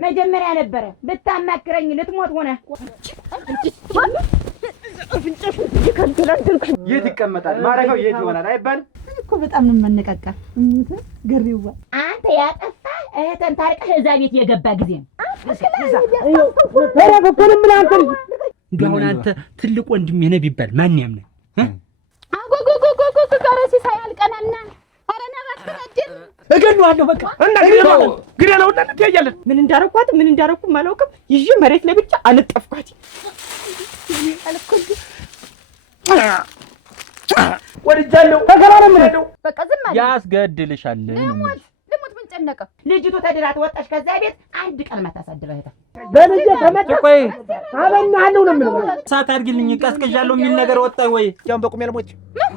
መጀመሪያ ነበረ ብታማክረኝ ልትሞት ሆነ። የት ይቀመጣል? ማረፊያው የት ይሆናል አይባልም እኮ። በጣም ነው የምንነቃቃ። ገሪዋ አንተ ያጠፋ እህተን ታርቀህ እዛ ቤት የገባ ጊዜ ነው። እንደው አንተ ትልቅ ወንድም የነ ቢባል ማን ያምናል? አጎጎጎጎጎ ጋራሲ ሳያልቀናልና አረና ባትነድር እገለዋለሁ። በቃ ግሬ ነው እንተያያለን። ምን እንዳረኩ አላውቅም። ይዤ መሬት ላይ ብቻ አነጠፍኳት። ወድጃለሁ። ተገባረም ነው በቃ ዝም ማለት ያስገድልሻል። ልሞት ምን ጨነቀ? ልጅቱ ተድራት ወጣሽ ከዛ ቤት አንድ ቀን ማታሳድረው እህታ በልጅ ተመጣ ቆይ አበናለሁ ነው የምለው። ሳት አድርግልኝ ቀስቅዣለሁ የሚል ነገር ወጣ ወይ? ያው በቁም ያልሞት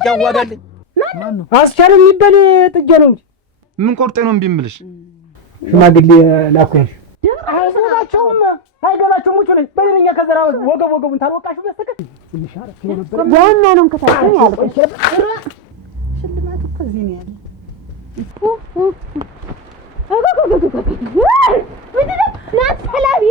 ያዋጋልኝ ማን ነው? አስቻለ የሚባል ጥጃ ነው እንጂ ምን ቆርጤ ነው እምቢ እምልሽ? ሽማግሌ ላኩያሽ አይገባቸውም ሙቹ ነኝ በሌለኛ ከዘራ ወገቡን ታልወቃሽ በስተቀር ትንሽ አረፍ ነበር። ዋና ነው ከታች ያልኩ ሽልማት እኮ እዚህ ነው ያለው። ምንድነው ናት ሰላቢ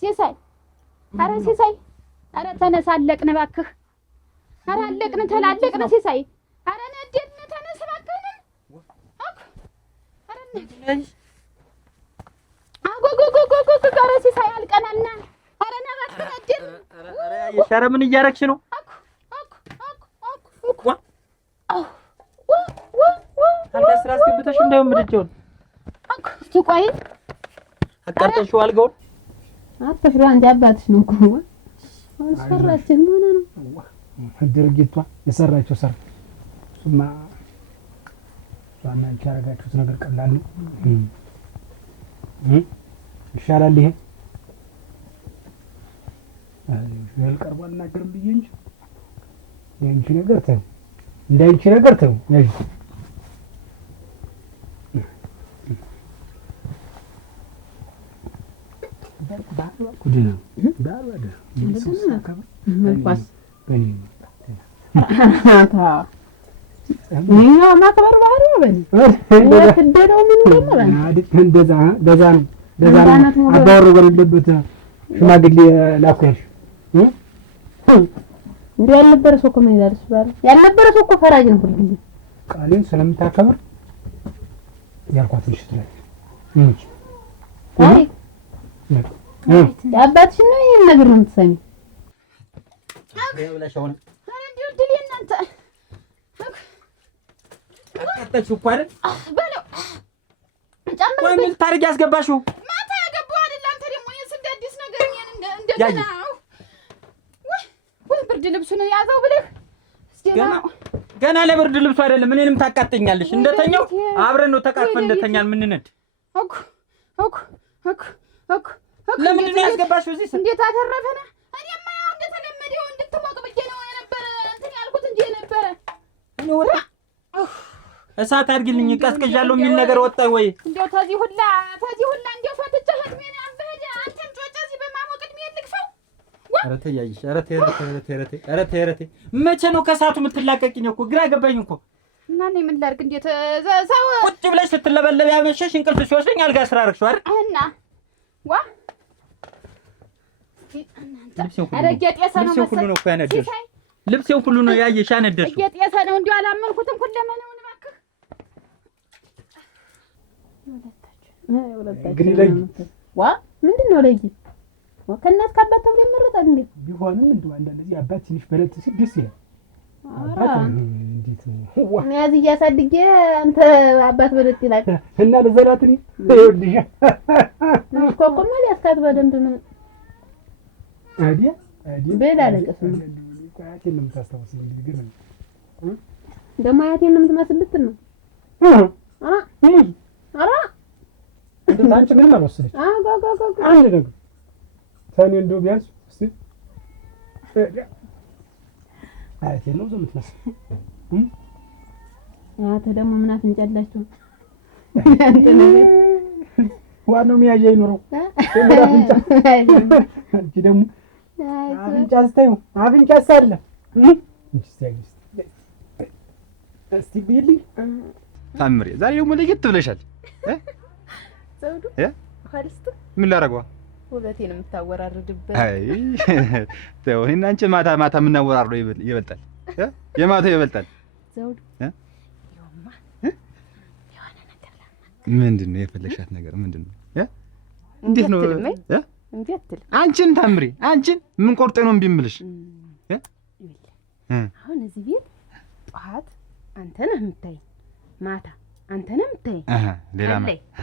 ሲሳይ ኧረ ሲሳይ ኧረ ተነሳ አለቅን እባክህ። ኧረ አለቅን ተላለቅን ሲሳይ ኧረ ነደድን ተነስ እባክህን። አጎጎጎጎጎ ኧረ ሲሳይ አልቀናልና ኧረ ና እባክህ ነደድን። ኧረ ምን እያረግሽ ነው? አንተ ስራ አስገብተሽ እንደው ምድጃውን እስቲ ቆይ አቃርጠሽው አልገውን አትፍራ። አንተ አባትሽ ነው እኮ አልሰራችም ምን ነው ድርጊቷ የሰራችው ስራ ሱማ አንቺ ያረጋችሁት ነገር ቀላል ነው። ይሻላል ይሄ ቀርቦ አልናገርም ብዬ እንጂ የአንቺ ነገር ተው እንዳንቺ ነገር ተው ያዥ ኩዲና ዳርባደ መልኳስ በኔ ማክበር ባህሪ ነው። ወደደው ምን እንደዛ ነው አባወሩ በሌለበት ሽማግሌ ላኩያሽ እንዴ ያልነበረ ሰው እኮ ምን ይላልስ ባል ያልነበረ ሰው እኮ ፈራጅ ነው። ሁሉ ቃሌን ስለምታከብር ያልኳት እሺ ትላለች አባትሽ ነው ይሄን ነገር ነው የምትሰሚ? ያብላሻውን እንዴ ድል እናንተ አጣጣችሁ እኮ አይደል? በለው ጨምር ምን ታርጊ ያስገባሽው? ማታ ያገባው አይደል? አንተ ደግሞ የስንት አዲስ ነገር እንደገና ወይ ብርድ ልብሱን ያዘው ብለህ ገና ለብርድ ልብሱ አይደለም እኔንም ታቃጥኛለሽ። እንደተኛው አብረን ነው ተቃጥፈን እንደተኛል ምንነድ ለምንድን ነው ያስገባሽው እዚህ? እንዴት አተረፈና? እኔማ ያው እንደተለመደው እንድትሞቅ ብዬ ነው የነበረ እንትን ያልኩት እንጂ የነበረ እኔ ወጣ እሳት አድርግልኝ ቀስቅዣለሁ የሚል ነገር ወጣ ወይ? እንደው ተዚህ ሁላ እንደው ፈትቼ ህድሜን አንበደ አንተም ጮጫ እዚህ በማሞቅ እድሜ ልክፈው። ኧረ ተይ ያይሽ ኧረ ተይ መቼ ነው ከእሳቱ የምትላቀቂኝ? እኮ ግራ ገባኝ እኮ እና እኔ ምን ላድርግ? እንዴት ሰው ቁጭ ብለሽ ስትለበለብ ያመሸሽ እንቅልፍ ሲወስደኝ አልጋ ስራ አደረግሽው አይደል? እና ዋ ልብሴን ሁሉ ነው እኮ ያነደርሽ። ልብሴን ሁሉ ነው ያየሽ ያነደርሽ። እየጤሰ ነው እንዲሁ አላመንኩትም። ሁለመናውን እባክህ ግን ለይ ዋ ምንድን ነው ለይ ከእናት ከአባት ተብሎ ይመረጣል እንዴ? ቢሆንም እንደው አንዳንድ ጊዜ አባት ትንሽ በለት ሲል ደስ ይላል። አባት እንዴት ነው እኔ ያዝ እያሳድጌ አንተ አባት በለት ይላል እና ለዘራት ነው ይኸውልሽ ኮኮማ ያስካት በደንብ ምን አይዲያ በላ ለቀስ ነው አያቴን ነው የምታስታውሰው ግን ደግሞ አያቴን ነው የምትመስልት ነው እንደው አንቺ ምንም አልወሰደች አንድ ነገር ታኔ እንደው ቢያንስ እስቲ አያቴን ነው የምትመስል አያቴ ደግሞ ምን አፍንጫላችሁ ዋናው ሚያየ ይኖረው አንቺ ደግሞ አፍንጫ ስታዩ አፍንጫ ሳለ እስቲ ቢልኝ ታምሬ ዛሬ ደግሞ ለየት ብለሻል። ዘውዱ ሀሪስቱ ምን ላደርገው? ውበቴን የምታወራርድበት። አይ ተው፣ እኔና አንቺ ማታ የምናወራርደው ይበልጣል። የማታው ይበልጣል። ዘውዱ የሆነ ነገር ምንድን ነው የፈለግሻት ነገር ምንድን ነው? እንዴት ነው እንዴት አንቺን ታምሬ አንቺን ምን ቆርጦኝ ነው እምቢ የምልሽ? አሁን እዚህ ቤት ጠዋት አንተ ነህ የምታይ፣ ማታ አንተ ነህ የምታይ፣ ሌላ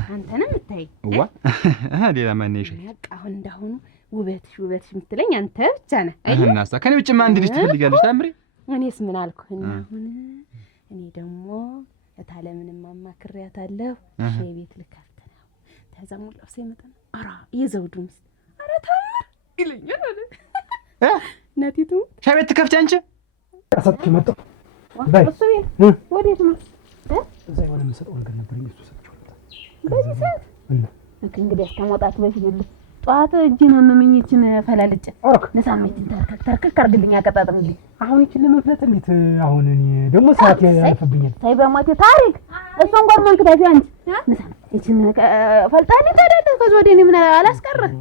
አንተ ነህ የምታይ። ዋ ሌላ ማን ነሽ? አሁን እንዳሁኑ ውበትሽ የምትለኝ አንተ ብቻ ነህ አይደል? እናሳ ከኔ ውጭ ማን ልጅ ትፈልጊያለሽ ታምሬ? እኔስ ምን አልኩህ? አሁን እኔ ደግሞ እታለምንም አማክሬያታለሁ። ሻይ ቤት ልከፍት ነው። ከዛ ሙላው ሲመጣ አራ የዘውዱ ምስት አራ ታምር ይለኛል ማለት ነቲቱ ሻይ ቤት ትከፍቺ አንቺ? አሰጥቼ መጣሁ። ባይ እሱ ቤት ወዴት ነው? እዛ የሆነ መሰጠው ነገር ነበር እሱ ሰጥቼው በዚህ ሰዓት እንግዲህ ከመውጣት በፊት ጠዋት እጅን አመመኝችን ፈላልጬ ለሳምንት ተርከክ አድርግልኝ አቀጣጥልኝ። አሁን እቺ ለመፍለጥ እንዴት አሁን እኔ ደግሞ ሰዓት ያልፈብኛል። ሳይ በሞቴ ታሪክ እሱን ጎርመን ክዳፊ አንቺ ለሳምንት እቺን ፈልጣልኝ ታደለ ከዚህ ወዲህ እኔ ምን አላስቀርህ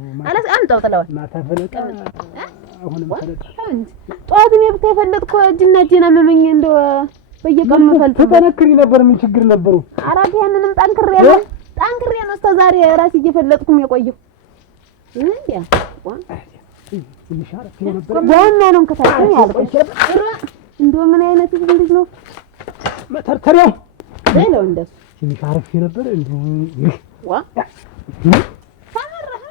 አምጣው ጥለዋል። ማታ ፈለጣ አሁንም ፈለጣ ጠዋት እኔ ብታይ ፈለጥኩ እጅና እጄን አመመኝ እንደው በየቀኑ ፈልጥ ተጠነክሪ ነበር ምን ችግር ነበረው? አራቢ ያንንም ጠንክሬ ነው እስከ ዛሬ ራሴ እየፈለጥኩም የቆየው እንዴ ዋና ነው ከታተኝ ያልኩሽ እንደው ምን አይነት ልጅ ነው መተርተሪያው ደለው እንደሱ ትንሽ አረፍ ነበር እንደው ዋ ታመረህ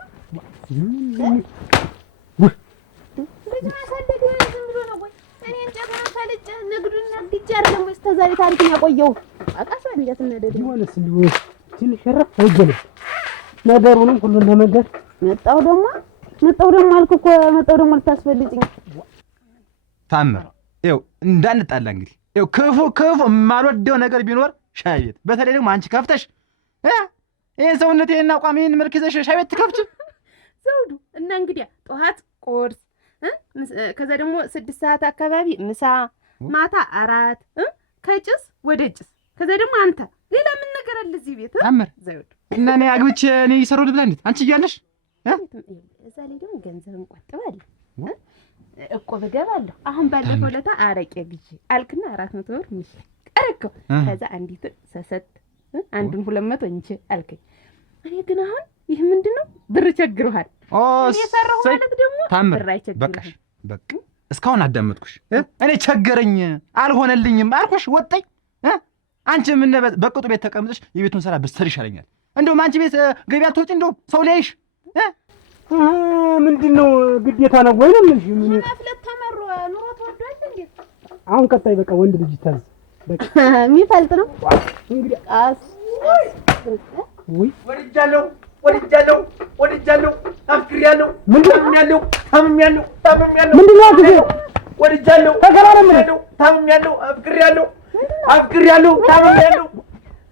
ልጅ ማሳደግ ዝም ብሎ ነው ወይ? እኔ እንጨት ማፈልጭ ንግዱን ነግጄ አይደለም ወይ እስከ ዛሬ ታሪክን ያቆየው? አቃስ እንዴት እንደደደ ይሆንስ እንደው ትንሽ ረፍ አይገለም ነገሩንም ሁሉን ለመንገር መጣው ደግሞ አልኩ እኮ መጣው ደግሞ ልታስፈልጭኝ ታምር ይኸው እንዳንጣላ እንግዲህ ይኸው ክፉ የማልወደው ነገር ቢኖር ሻይ ቤት፣ በተለይ ደግሞ አንቺ ከፍተሽ ይሄን ሰውነቴን አቋም ይሄን መልክ ይዘሽ ሻይ ቤት ትከፍቺ ዘውዱ። እና እንግዲህ ጠዋት ቁርስ ከዛ ደግሞ 6 ሰዓት አካባቢ ምሳ፣ ማታ 4 ከጭስ ወደ ጭስ፣ ከዛ ደግሞ አንተ ሌላ ምን ነገር አለ እዚህ ቤት ታምር ዘውዱ? እና እኔ አግብቼ እኔ ይሰሩ ልብላ እንዴት አንቺ እያለሽ እዛ ላይ ደግሞ ገንዘብ እንቆጥባለሁ እቆብ እገባለሁ። አሁን ባለፈው ለታ አረቄ ግዢ አልክና 400 ብር ምሽ ቀረከው። ከዛ አንዲት ሰሰት አንዱን 200 እንጂ አልከኝ። እኔ ግን አሁን ይህ ምንድነው ብር ቸግሮሃል። እኔ ሰራሁ ማለት ደግሞ ብር አይቸግርም። በቃሽ በቃ እስካሁን አዳመጥኩሽ። እኔ ቸገረኝ አልሆነልኝም አልኩሽ ወጣኝ። አንቺ ምን በቅጡ ቤት ተቀምጠሽ የቤቱን ስራ ብትሰሪ ይሻለኛል። እንደውም አንቺ ቤት ገበያ ትወጪ እንደውም ሰው ላይሽ ምንድነው ግዴታ ነው ወይ ነው? ምን ማፍለት ተመሮ ኑሮ ተወዷል እንዴ? አሁን ቀጣይ በቃ ወንድ ልጅ ይታዝ በቃ የሚፈልጥ ነው እንግዲህ ቃስ ወይ ወድጃለሁ አፍቅሬያለሁ ታምሜያለሁ ምንድነው ግዜ ወድጃለሁ ተከራረም ታምሜያለሁ አፍቅሬያለሁ ታምሜያለሁ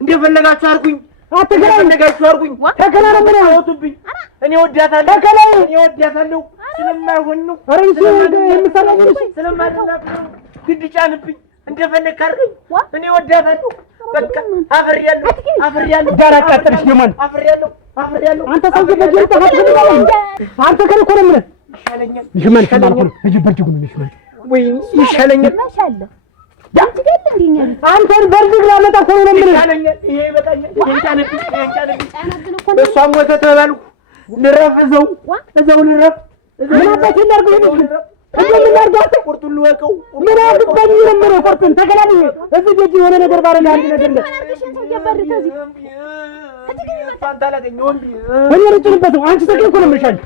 እንደፈለጋችሁ አድርጉኝ አትገናኛችሁ አድርጉኝ ተከራረም ነው ወጡብኝ እኔ ወዳታለሁ ስለማይሆን ነው ስለማይሆን ግድ ጫንብኝ እንደፈለክ አድርገኝ እኔ ወዳታለሁ በቃ አፍሬያለሁ ጋር አቃጠልሽ የማን አፍሬያለሁ አንተ ሰው በጀት ተፈጥሮ አንተ ከነኮ ነው ምን ይሽመን በጅበርጅጉ ነው ይሽመን ወይ ይሻለኛል ማሻአላ አንቺ ገለ እንዴኛል አንተን በርግግ ላመጣ እኮ ነው ምን ይሻለኛል ይሄ ይበቃኛል ይሄን ጫነብኝ እሷም ወተት ተባልኩ ልረፍ እዛው ልረፍ ምን አባቴ ላርገው ነው እዚህ ምን ላርጋት ቁርጡን ልወቀው ምን አግባኝ ነው ምን ቁርጡን ተገላልኝ እዚህ ልጅ የሆነ ነገር ባረለ አንድ ነገር ነው እኔ ልጭንበት አንቺ ተገኝ እኮ ነው የምልሻል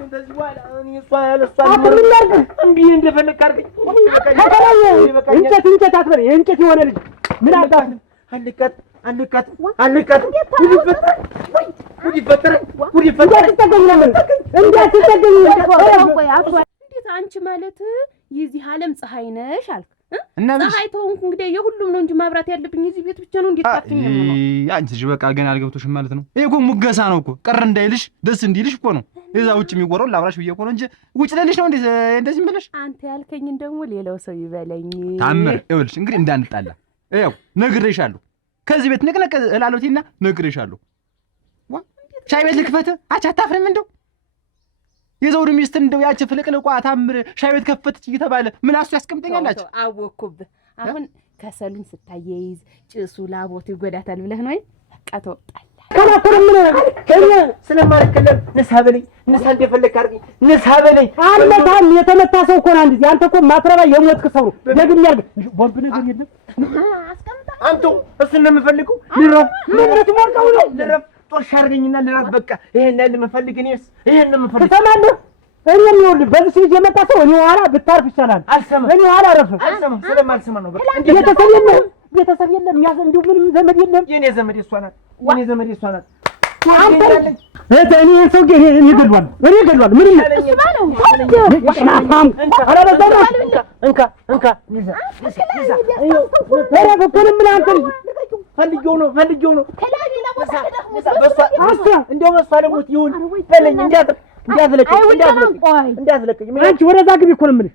እንደዚህ በኋላ እኔ እሷ ምን ላርግ እምቢ እንደፈለክ አድርገኝ እንጨት አትበል የእንጨት የሆነ ልጅ ምን አርጋት አንቀት ጉድ እንዴት አንቺ ማለት የዚህ ዓለም ፀሐይ ነሽ አልክ እና ፀሐይ ተውንኩ እንግዲህ የሁሉም ነው እንጂ ማብራት ያለብኝ እዚህ ቤት ብቻ ነው። እንዴት ታፍኝ ነው? አንቺ ልጅ በቃ ገና አልገብቶሽም ማለት ነው። ይሄ እኮ ሙገሳ ነው እኮ ቅር እንዳይልሽ ደስ እንዲልሽ እኮ ነው። እዛ ውጭ የሚወራው ላብራሽ ብዬ እኮ ነው እንጂ ውጭ ለልሽ ነው እንደዚህ ብለሽ። አንተ ያልከኝን ደግሞ ሌላው ሰው ይበለኝ። ታምር ይኸውልሽ እንግዲህ እንዳንጣላ ይኸው ነግሬሻለሁ። ከዚህ ቤት ንቅነቅ እላለሁና ነግሬሻለሁ። ሻይ ቤት ልክፈት አታፍርም እንደው የዘውዱ ሚስት እንደው ያቺ ፍልቅልቋ ታምር ሻይ ቤት ከፈተች እየተባለ ምን አሱ ያስቀምጠኛላችሁ? አወኩብህ። አሁን ከሰሉን ስታየይዝ ጭሱ ላቦት ይጎዳታል ብለህ ነው በቃ ተወጣለህ። ከላኩን ምን ከኛ ስለማልከለም ንሳበለኝ ንሳ እንደፈለክ አርጊ ንሳበለኝ። አልመታም የተመታ ሰው እኮ ነው አንዴ። አንተ እኮ ማትረባ የሞትክ ሰው ነው። ደግም ያርግ ቦምብ ነገር የለም አስቀምጣ አንተ እሱን ነው የምፈልገው። ልረፍ ምን ልትሞርቀው ነው? ልረፍ ጦሽ አርገኝና ልረፍ በቃ። ይሄን ያለ የምፈልግ እኔስ ይሄን ነው የምፈልግ። ትሰማለህ? እኔ የሚወልድ በዚህ ልጅ የመጣ ሰው እኔ ኋላ ብታርፍ ይሻላል። አልሰማም እኔ ኋላ አረፍ አልሰማም ስለማልሰማ ነው በቃ። ቤተሰብ የለም ያዘ እንዲሁ ምንም ዘመድ የለም። የኔ ዘመድ እሷ ናት። የኔ ዘመድ እሷ ናት። አንተ እኔ ሰው እኔ ገድሏል ምን እሱ ማለት እንካ ፈልጌው ነው እንደው በሷ ለሞት ይሁን በለኝ። እንዳትለቀኝ አንቺ ወደዛ ግቢ እኮ ነው የምልሽ።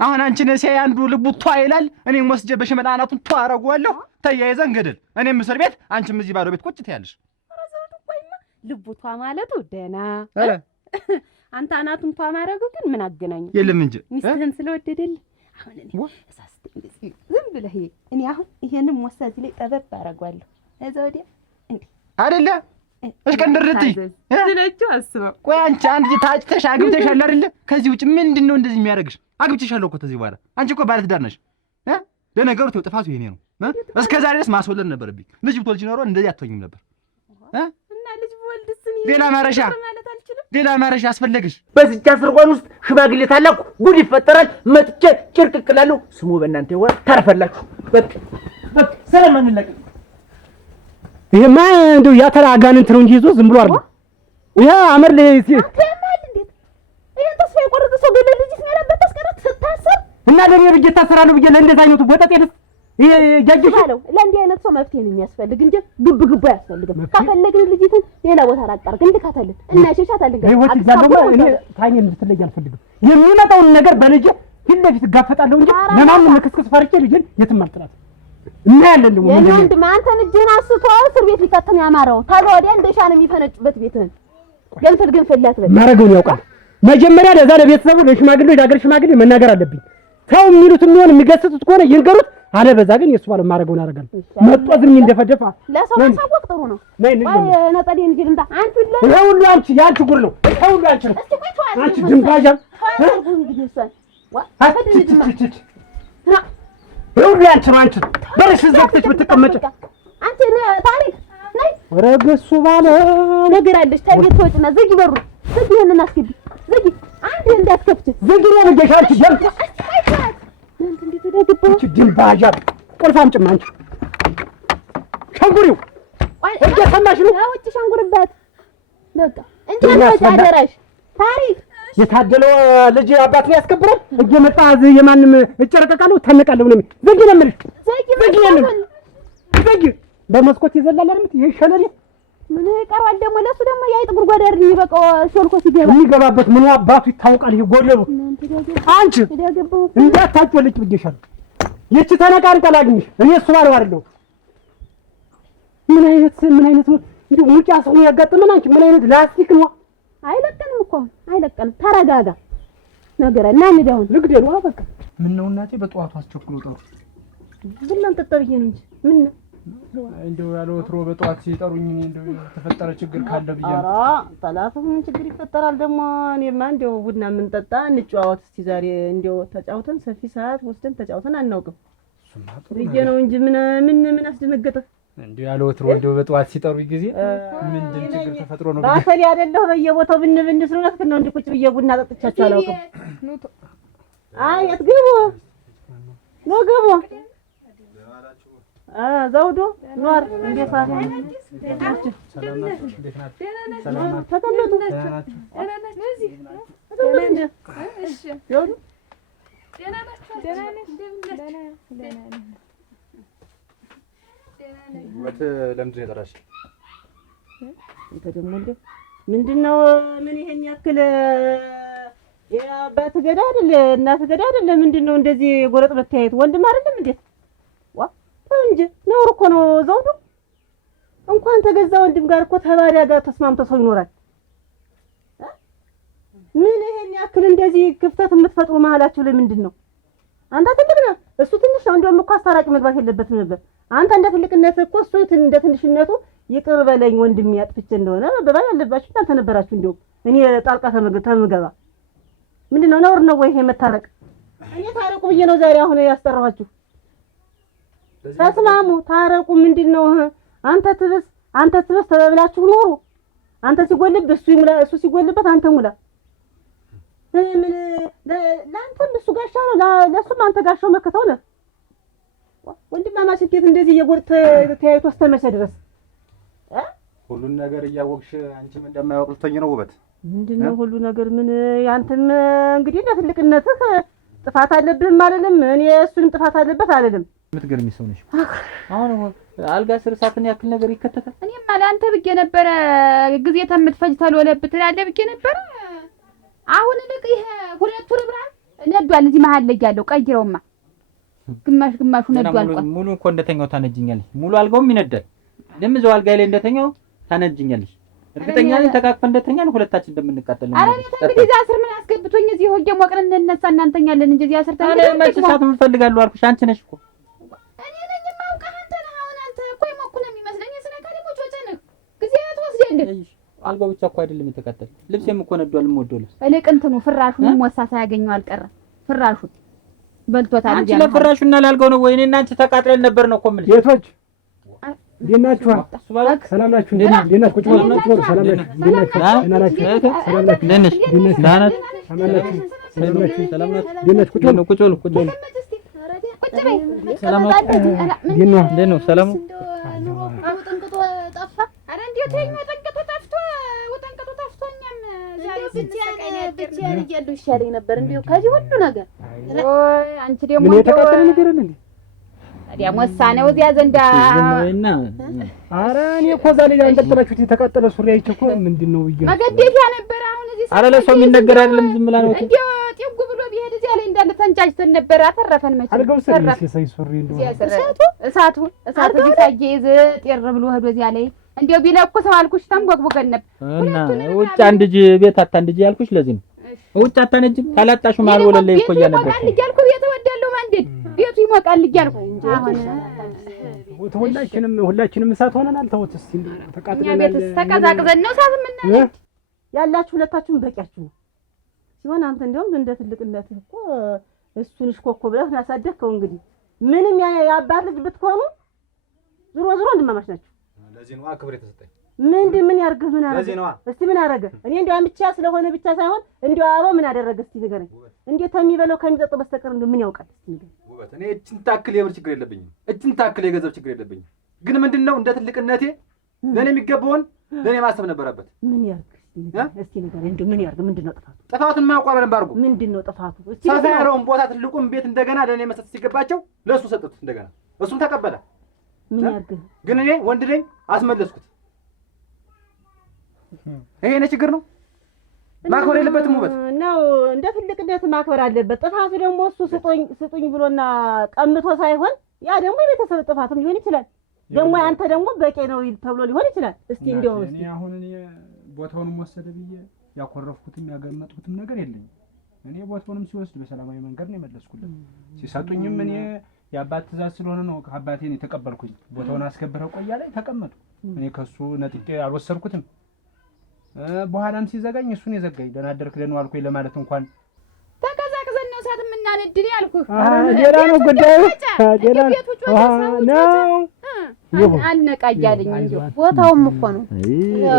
አሁን አንቺ ነህ ሲያይ አንዱ ልቡ ቷ ይላል። እኔም ወስጄ በሽመጣናቱን ቷ አረጋለሁ። ተያይዘን ገደል። እኔም እስር ቤት አንቺም እዚህ ባዶ ቤት ቁጭ ትያለሽ። ልቡ ቷ ማለቱ ደህና አንተ አናቱን ቷ ማረጉ ግን ምን አገናኘው? የለም እንጂ ሚስትህን ስለወደደልህ አሁን እኔ ዝም ብለህ እኔ አሁን ይሄንን ወሳጅ ላይ ጠበብ አረጋለሁ። እዛ ወዲያ እንዴ አይደለ እሽቀንድርትይ ስለዚህ አስበው። ቆይ አንቺ አንቺ ታጭተሽ አግብተሻል አይደለ? ከዚህ ውጭ ምንድነው እንደዚህ የሚያደርግሽ? አግብተሻል እኮ ከዚህ በኋላ አንቺ እኮ ባለ ትዳር ነሽ። ለነገሩ ጥፋቱ ይሄኔ ነው። እስከዛሬ ድረስ ማስወለድ ነበረብኝ። ልጅ ብትወልጂ ኖሮ እንደዚህ አትሆኝም ነበር። እና ልጅ ብወልድስ ሌላ ማረሻ አስፈለግሽ? በዚህች አስርጓን ውስጥ ሽማግሌ ታላቁ ጉድ ይፈጠራል። መጥቼ ጭርቅቅላለሁ። ስሙ በእናንተ ይወራ ታርፈላችሁ። በቃ ሰላም አንለቅም። ይሄማ እንደው ያተራ አጋንንት ነው እንጂ ይዞ ዝም ብሎ አይደል። ይሄ አመር ላይ አትማል እንዴ? ይሄን ተስፋ የቆረጠ ሰው ገለ ልጅ ሲያረበት ተስቀረት ስታሰር እና ለኔ ብዬ ታሰራለሁ ብዬ ለእንደዛ አይነቱ ወጣት ይደስ ይሄ ጃጅሽ አለው። ለእንዲህ አይነት ሰው መፍትሄ ነው የሚያስፈልግ እንጂ ግብ አያስፈልግም። ካፈለግን ልጅትን ሌላ ቦታ አራቀርክ እንድካተልን እና ሸሻታልን ገና አጥፋው። እኔ ታይኝ እንድትለይ አልፈልግም። የሚመጣውን ነገር በልጅ ፊት ለፊት ጋፈጣለሁ እንጂ ለማንም መከስከስ ፈርቼ ልጅን የትም አልጥላት። እና ያለን ደግሞ ምን ወንድ ማንተን እጅን አስቶ እስር ቤት ሊከተን ያማረው ታሎ ወዲያ እንደሻን የሚፈነጭበት ቤትን ገንፍል ላትበል ማረገውን ያውቃል። መጀመሪያ ለዛ ለቤተሰቡ ለሽማግሌው ለሀገር ሽማግሌ መናገር አለብኝ። ሰው የሚሉት የሚሆን የሚገስጡት ከሆነ ይንገሩት። አለበዛ ግን የሱ ባለ ማረገውን ያደርጋል። መጥቶ ዝም እንደፈደፋ ለሰው ማሳወቅ ጥሩ ነው። ወይ ነጠዴን ይልንታ አንቺ ሁሉ አንቺ ያንቺ ጉር ነው። ሁሉ አንቺ ነው። አንቺ ድንባጃም ሁሉ አንቺ ነው። አንቺ በረሽ ዘግተሽ ብትቀመጭ አንቺ ታሪክ ነይ ወረገሱ ባለ ነገር አለሽ። ታቤት ወጭና ዝጊ በሩ ዝጊ ይሄንን አስገቢ ዝጊ አንቺ እንዳትከፍቺ ዝጊ ነው ልጅሽ ጀምጥ እንት እንዴት ተደግበው አንቺ ድንባጃም ቁልፋም ጭማ አንቺ ሸንጉሪው እየሰማሽ ነው። አውጭ ሸንጉርበት በቃ እንዴት አደረሽ ታሪክ የታደለው ልጅ አባትን ያስከብራል። እየመጣ እዚህ የማንም እጨረቀቃለሁ ተነቃለሁ ነው። ዝጊ ነው የምልሽ። ዝጊ በመስኮት ይዘላል አይደል? ይሸለል ምን ይቀርዋል ደግሞ ለሱ ደግሞ ያይጥ ጉርጓድ አይደል የሚበቃው ሾልኮ ሲገባ የሚገባበት ምን አባቱ ይታወቃል። ይጎደሉ አንቺ እንዳታጭወልጭ ብዬሻለሁ። ይቺ ተነቃንቀል አግኝሽ እኔ እሱ ባለው አይደለሁ። ምን አይነት እንዴ ሙጫ ሰው ያጋጥመን። አንቺ ምን አይነት ላስቲክ ነው? አይለቀንም እኮ አይለቀንም። ተረጋጋ ነገር እና እንደው ልግደሉ በቃ። ምን ነው እናቴ በጠዋቱ አስቸኩሎ ጠሩ። ዝም ተጠብዬ ነው እንጂ ምን ነው እንደው ያለ ወትሮ በጠዋት ሲጠሩኝ እንደው ተፈጠረ ችግር ካለ ብዬ ነው። ኧረ ጠላቱ ምን ችግር ይፈጠራል ደግሞ? እኔማ እንደው ቡና ምን ጠጣ እንጨዋወት እስቲ ዛሬ እንደው ተጫውተን ሰፊ ሰዓት ወስደን ተጫውተን አናውቅም ብዬ ነው እንጂ ምን አስደነገጠ? እንደው ያለ ወትሮ እንደው በጠዋት ሲጠሩኝ ጊዜ ምንድን ችግር ተፈጥሮ ነው? ባሰል አይደለሁ በየቦታው ብን ስለሆነ ነው እንዴ ቁጭ ብዬ ቡና ጠጥቻቸው አላውቅም። አይ አትገቡ ነው ገቡ ዘውዱ ኗር እንዴት ናችሁ? ሰላም ናችሁ? እንዴት ናችሁ? ሰላም ናችሁ? ተቀመጡ። ለምንድን ነው የጠራሽ? አንተ ደግሞ እንደ ምንድነው? ምን ይሄን ያክል የአባት ገዳ አይደለ እናት ገዳ አይደለ? ምንድነው እንደዚህ ጎረጥ መታየት? ወንድም አይደለም እንዴ? ዋ እንጂ ነውር እኮ ነው ዘውዱ። እንኳን ተገዛ ወንድም ጋር እኮ ተባሪያ ጋር ተስማምቶ ሰው ይኖራል። ምን ይሄን ያክል እንደዚህ ክፍተት የምትፈጥሩ መሀላችሁ ላይ ምንድን ነው? አንተ ትልቅ ነህ፣ እሱ ትንሽ ነው። እንደውም እኮ አስታራቂ መግባት የለበትም ነበር። አንተ እንደ ትልቅነት እኮ እሱ እንደ ትንሽነቱ ይቅር በለኝ ወንድሜ አጥፍቼ እንደሆነ መባል ያለባችሁ እናንተ ነበራችሁ። እንደውም እኔ ጣልቃ ተምገባ ምንድነው? ነውር ነው ወይ ይሄ መታረቅ? እኔ ታረቁ ብዬ ነው ዛሬ አሁን ያስጠራኋችሁ። ተስማሙ፣ ታረቁ። ምንድነው? አንተ ትብስ ተበብላችሁ ኖሩ። አንተ ሲጎልብ እሱ ይሙላ፣ እሱ ሲጎልበት አንተ ሙላ። ምን ለአንተም እሱ ጋሻ ነው፣ ለእሱም አንተ ጋሻው መከተው ነህ። ወንድማማች እንዴት እንደዚህ እየጎድ ተያይቶ እስከመቼ ድረስ? ሁሉን ነገር እያወቅሽ አንቺም እንደማያውቅ ልትሆኚ ነው ውበት? ምንድነው ሁሉ ነገር? ምን ያንተም እንግዲህ ለትልቅነትህ ጥፋት አለብህም አልልም፣ እኔ እሱንም ጥፋት አለበት አልልም። የምትገርሚ ሰው ነሽ። አሁን አልጋ ስር እሳትን ያክል ነገር ይከተታል። እኔማ ለአንተ ብዬ ነበረ ጊዜ ተምትፈጅ ተልወለብት ያለ ብዬ ነበረ። አሁን ልቅ ይሄ ሁለቱ ርብራን ነዷል። እዚህ መሀል ላይ ያለው ቀይረውማ ግማሹ ነዷል። ሙሉ እኮ እንደተኛው ታነጅኛለሽ። ሙሉ አልጋውም ይነዳል። ደም ዘው አልጋይ ላይ እንደተኛው ታነጅኛለሽ። እርግጠኛ ነኝ ተቃቅፈን እንደተኛን ሁለታችን እንደምንቃጠል ነው። አረ እንግዲህ እዛ ስር ምን አስገብቶኝ እዚህ ሆጀ ሞቅን እንነሳ እናንተኛለን እንጂ እዚህ ስር ታዲያ መቼ ሰዓት ምን ፈልጋለሁ አልኩሽ። አንቺ ነሽ እኮ እኔ ነኝ የማውቀህ አንተ ነህ። አሁን አንተ እኮ የሞኩ ነው የሚመስለኝ። ስለካ ደግሞ ጮጨነህ ጊዜ አትወስደልህ። አልጋው ብቻ እኮ አይደለም የተቃጠለ ልብሴም እኮ ነዷል። የምወደው ልብስ እልቅ እንትኑ ፍራሹን ሞሳ ሳያገኘው አልቀረም። ፍራሹን በልቶታል። አንቺ ለፍራሹና ላልጋው ነው ወይ? እኔና አንቺ ተቃጥለን ነበር ነው እኮ የምልሽ። ቤቶች እንዴት ናችሁ? ሰላም ናችሁ? እንዴት ናችሁ? ቁጭ በሉ ቁጭ በሉ። ሰላም ናችሁ? እንዴት ናችሁ? ደህና ናችሁ? ሰላም ናችሁ? እንዴት ነሽ? ደህና ነሽ? ሰላም ናችሁ? ሰላም ናችሁ? ሰላም ናችሁ? እንዴት ናችሁ? ቁጭ በሉ ቁጭ በሉ ቁጭ በሉ። ሰላም ናችሁ? እንዴት ነው? ሰላም ውጥንቅጦ ጠፋ። አረ እንዴት ይሄ ውጥንቅጦ ጠፍቶ ጠፍቶኛም ዛሬ ብቻዬን እያለሁ ይሻለኝ ነበር እንዴው ከዚህ ሁሉ ነገር። ወይ አንቺ ደግሞ ምን የተቃጠለ ነገር አለ እንዴ? ታዲያ ሞሳ ነው እዚያ ዘንዳ። ኧረ እኔ እኮ እዛ ላይ ያንጠለጠላችሁት የተቃጠለ ሱሪ አይቼ እኮ ምንድን ነው ብዬሽ መገደፊያ ነበር። አሁን እዚህ ኧረ ለሰው የሚነገር አይደለም። ዝም ብላ ነው እንዴው ጤጉ ብሎ ቢሄድ እዚያ ላይ እንዳለ ተንጫጭተን ነበር። አተረፈን መቼ አልገው ሰርቪስ የሳይ ሱሪ እንደው እሳቱ እዚህ ሳይዝ ጤር ብሎ ሄዶ እዚያ ላይ እንዴው ቢለኩሰው አልኩሽ ተንቦግቦገን ነበር። እና ውጭ አንድ ልጅ ቤት አታንድጂ ያልኩሽ ለዚህ ነው። ውጭ አታነጅም ካላጣሹ ማል ወለለ ይቆያ ነበር እያልኩ ቤት ወደለው ማንደድ ቤቱ ይሞቃል እያልኩ እንጂ አሁን ሁላችንም እሳት ሆነናል። ተውት እስቲ ተቃጥለናል። ቤት ተቀዛቅዘን ነው እሳት ምን ያላችሁ ሁለታችሁም በቂያችሁ ነው ሲሆን አንተ እንደውም እንደ ትልቅነትህ እኮ እሱን እሽኮኮ ብለህ ያሳደግከው እንግዲህ ምንም የአባት ልጅ ብትሆኑ ዙሮ እንድማማች ናችሁ። ለዚህ ነው ክብር የተሰጠኝ። ምን ያርግህ? ምን አረገ? እስቲ ምን አረገ? እኔ እንደው ብቻ ስለሆነ ብቻ ሳይሆን እንደው አበው ምን አደረገ? እስቲ ንገረኝ። እንዴት ከሚበለው ከሚጠጣው በስተቀር እንደው ምን ያውቃል? እስቲ ንገረኝ። ውበት እኔ እችን ታክል የብር ችግር የለብኝም። እችን ታክል የገንዘብ ችግር የለብኝም። ግን ምንድነው እንደ ትልቅነቴ ለኔ የሚገባውን ለኔ ማሰብ ነበረበት። ምን ያርግ? እስቲ ንገረኝ። እንደው ምን ያርግ? ምንድነው ጥፋቱ? ጥፋቱን ማያውቀው በደንብ አድርጎ ምንድነው ጥፋቱ? እስቲ ሰፋ ያለውን ቦታ ትልቁን ቤት እንደገና ለኔ መስጠት ሲገባቸው ለሱ ሰጡት። እንደገና እሱም ተቀበለ። ምን ያርግ? ግን እኔ ወንድ ነኝ አስመለስኩት። ይሄ ነው ችግር ነው። ማክበር የለበትም ውበት ነው። እንደ ትልቅነት ማክበር አለበት። ጥፋቱ ደግሞ እሱ ስጡኝ ብሎና ቀምቶ ሳይሆን ያ ደግሞ የቤተሰብ ጥፋትም ሊሆን ይችላል። ደግሞ አንተ ደግሞ በቂ ነው ተብሎ ሊሆን ይችላል። እስቲ እንደው እኔ አሁን ቦታውንም ወሰደ ብዬ ያኮረፍኩትም ያገመጥኩትም ነገር የለኝም። እኔ ቦታውንም ሲወስድ በሰላማዊ መንገድ ነው የመለስኩለት። ሲሰጡኝም እኔ የአባት ትእዛዝ ስለሆነ ነው አባቴን የተቀበልኩኝ። ቦታውን አስከብረው ቆያ ላይ ተቀመጡ። እኔ ከሱ ነጥቄ አልወሰድኩትም። በኋላም ሲዘጋኝ እሱን የዘጋኝ ደህና አደርክ ደህና ዋልኩኝ ለማለት እንኳን ተቀዛቅዘን ነው እሳት የምናነድል ያልኩህ። ሌላ ነው ጉዳዩ። ሌላ ነው አልነቃ እያለኝ እንጂ ቦታውም እኮ ነው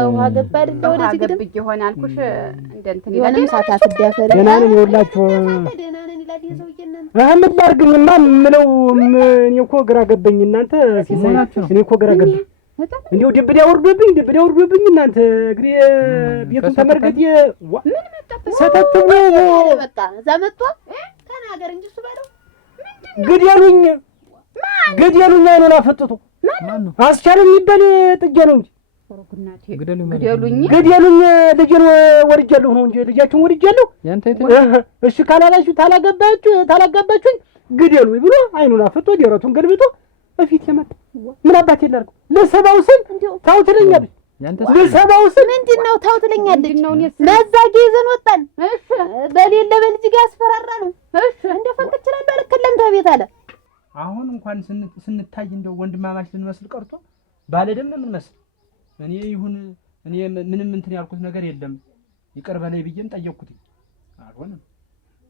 ውሃ ገባ አይደለ ወደዚህ ግድም ይሆን አልኩሽ። እንደ እንትን ይሆንም እሳት አትዳፈር ደህና ነን ይኸውላችሁ ይመስላል የሰውዬ እናንተ ምን ላድርግኝማ የምለው እኔ እኮ ግራ ገባኝ እናንተ ሲሳይ እኔ እኮ ግራ ገባኝ እንዴው ድብዳ ወርዶብኝ እናንተ እንግዲህ ቤቱን ተመርገጥ ምን መጣበት ሰተቱ በቃ እዛ መጥቶ ተናገር እንጂ እሱ ባለው ግደሉኝ አይኑን አፈጥቶ ማን ነው አስቻለው የሚባል ጥጃ ነው እንጂ ግደሉኝ ልጅን ወርጃለሁ ነው እንጂ ልጃችሁን ወርጃለሁ ያንተ እሺ ካላላችሁ ታላጋባችሁኝ ግደሉኝ ብሎ አይኑን አፈጥቶ ደረቱን ገልብጦ በፊት የመጣ ምን አባቴ ላድርግ ለሰባው ስም ታው ትለኛለች ለሰባው ስም ምንድነው ታው ትለኛለች መዛጌ ይዘን ወጣን እሺ በሌለ በልጅ ጋር አስፈራራ ነው እሺ እንደፈቀችላል አልከለም ተቤት አለ አሁን እንኳን ስንታይ እንደው ወንድማማች ልንመስል ቀርቶ ባለደም ምን መስል እኔ ምንም እንትን ያልኩት ነገር የለም ይቅር በላይ ብዬም ጠየቅኩት አልሆነም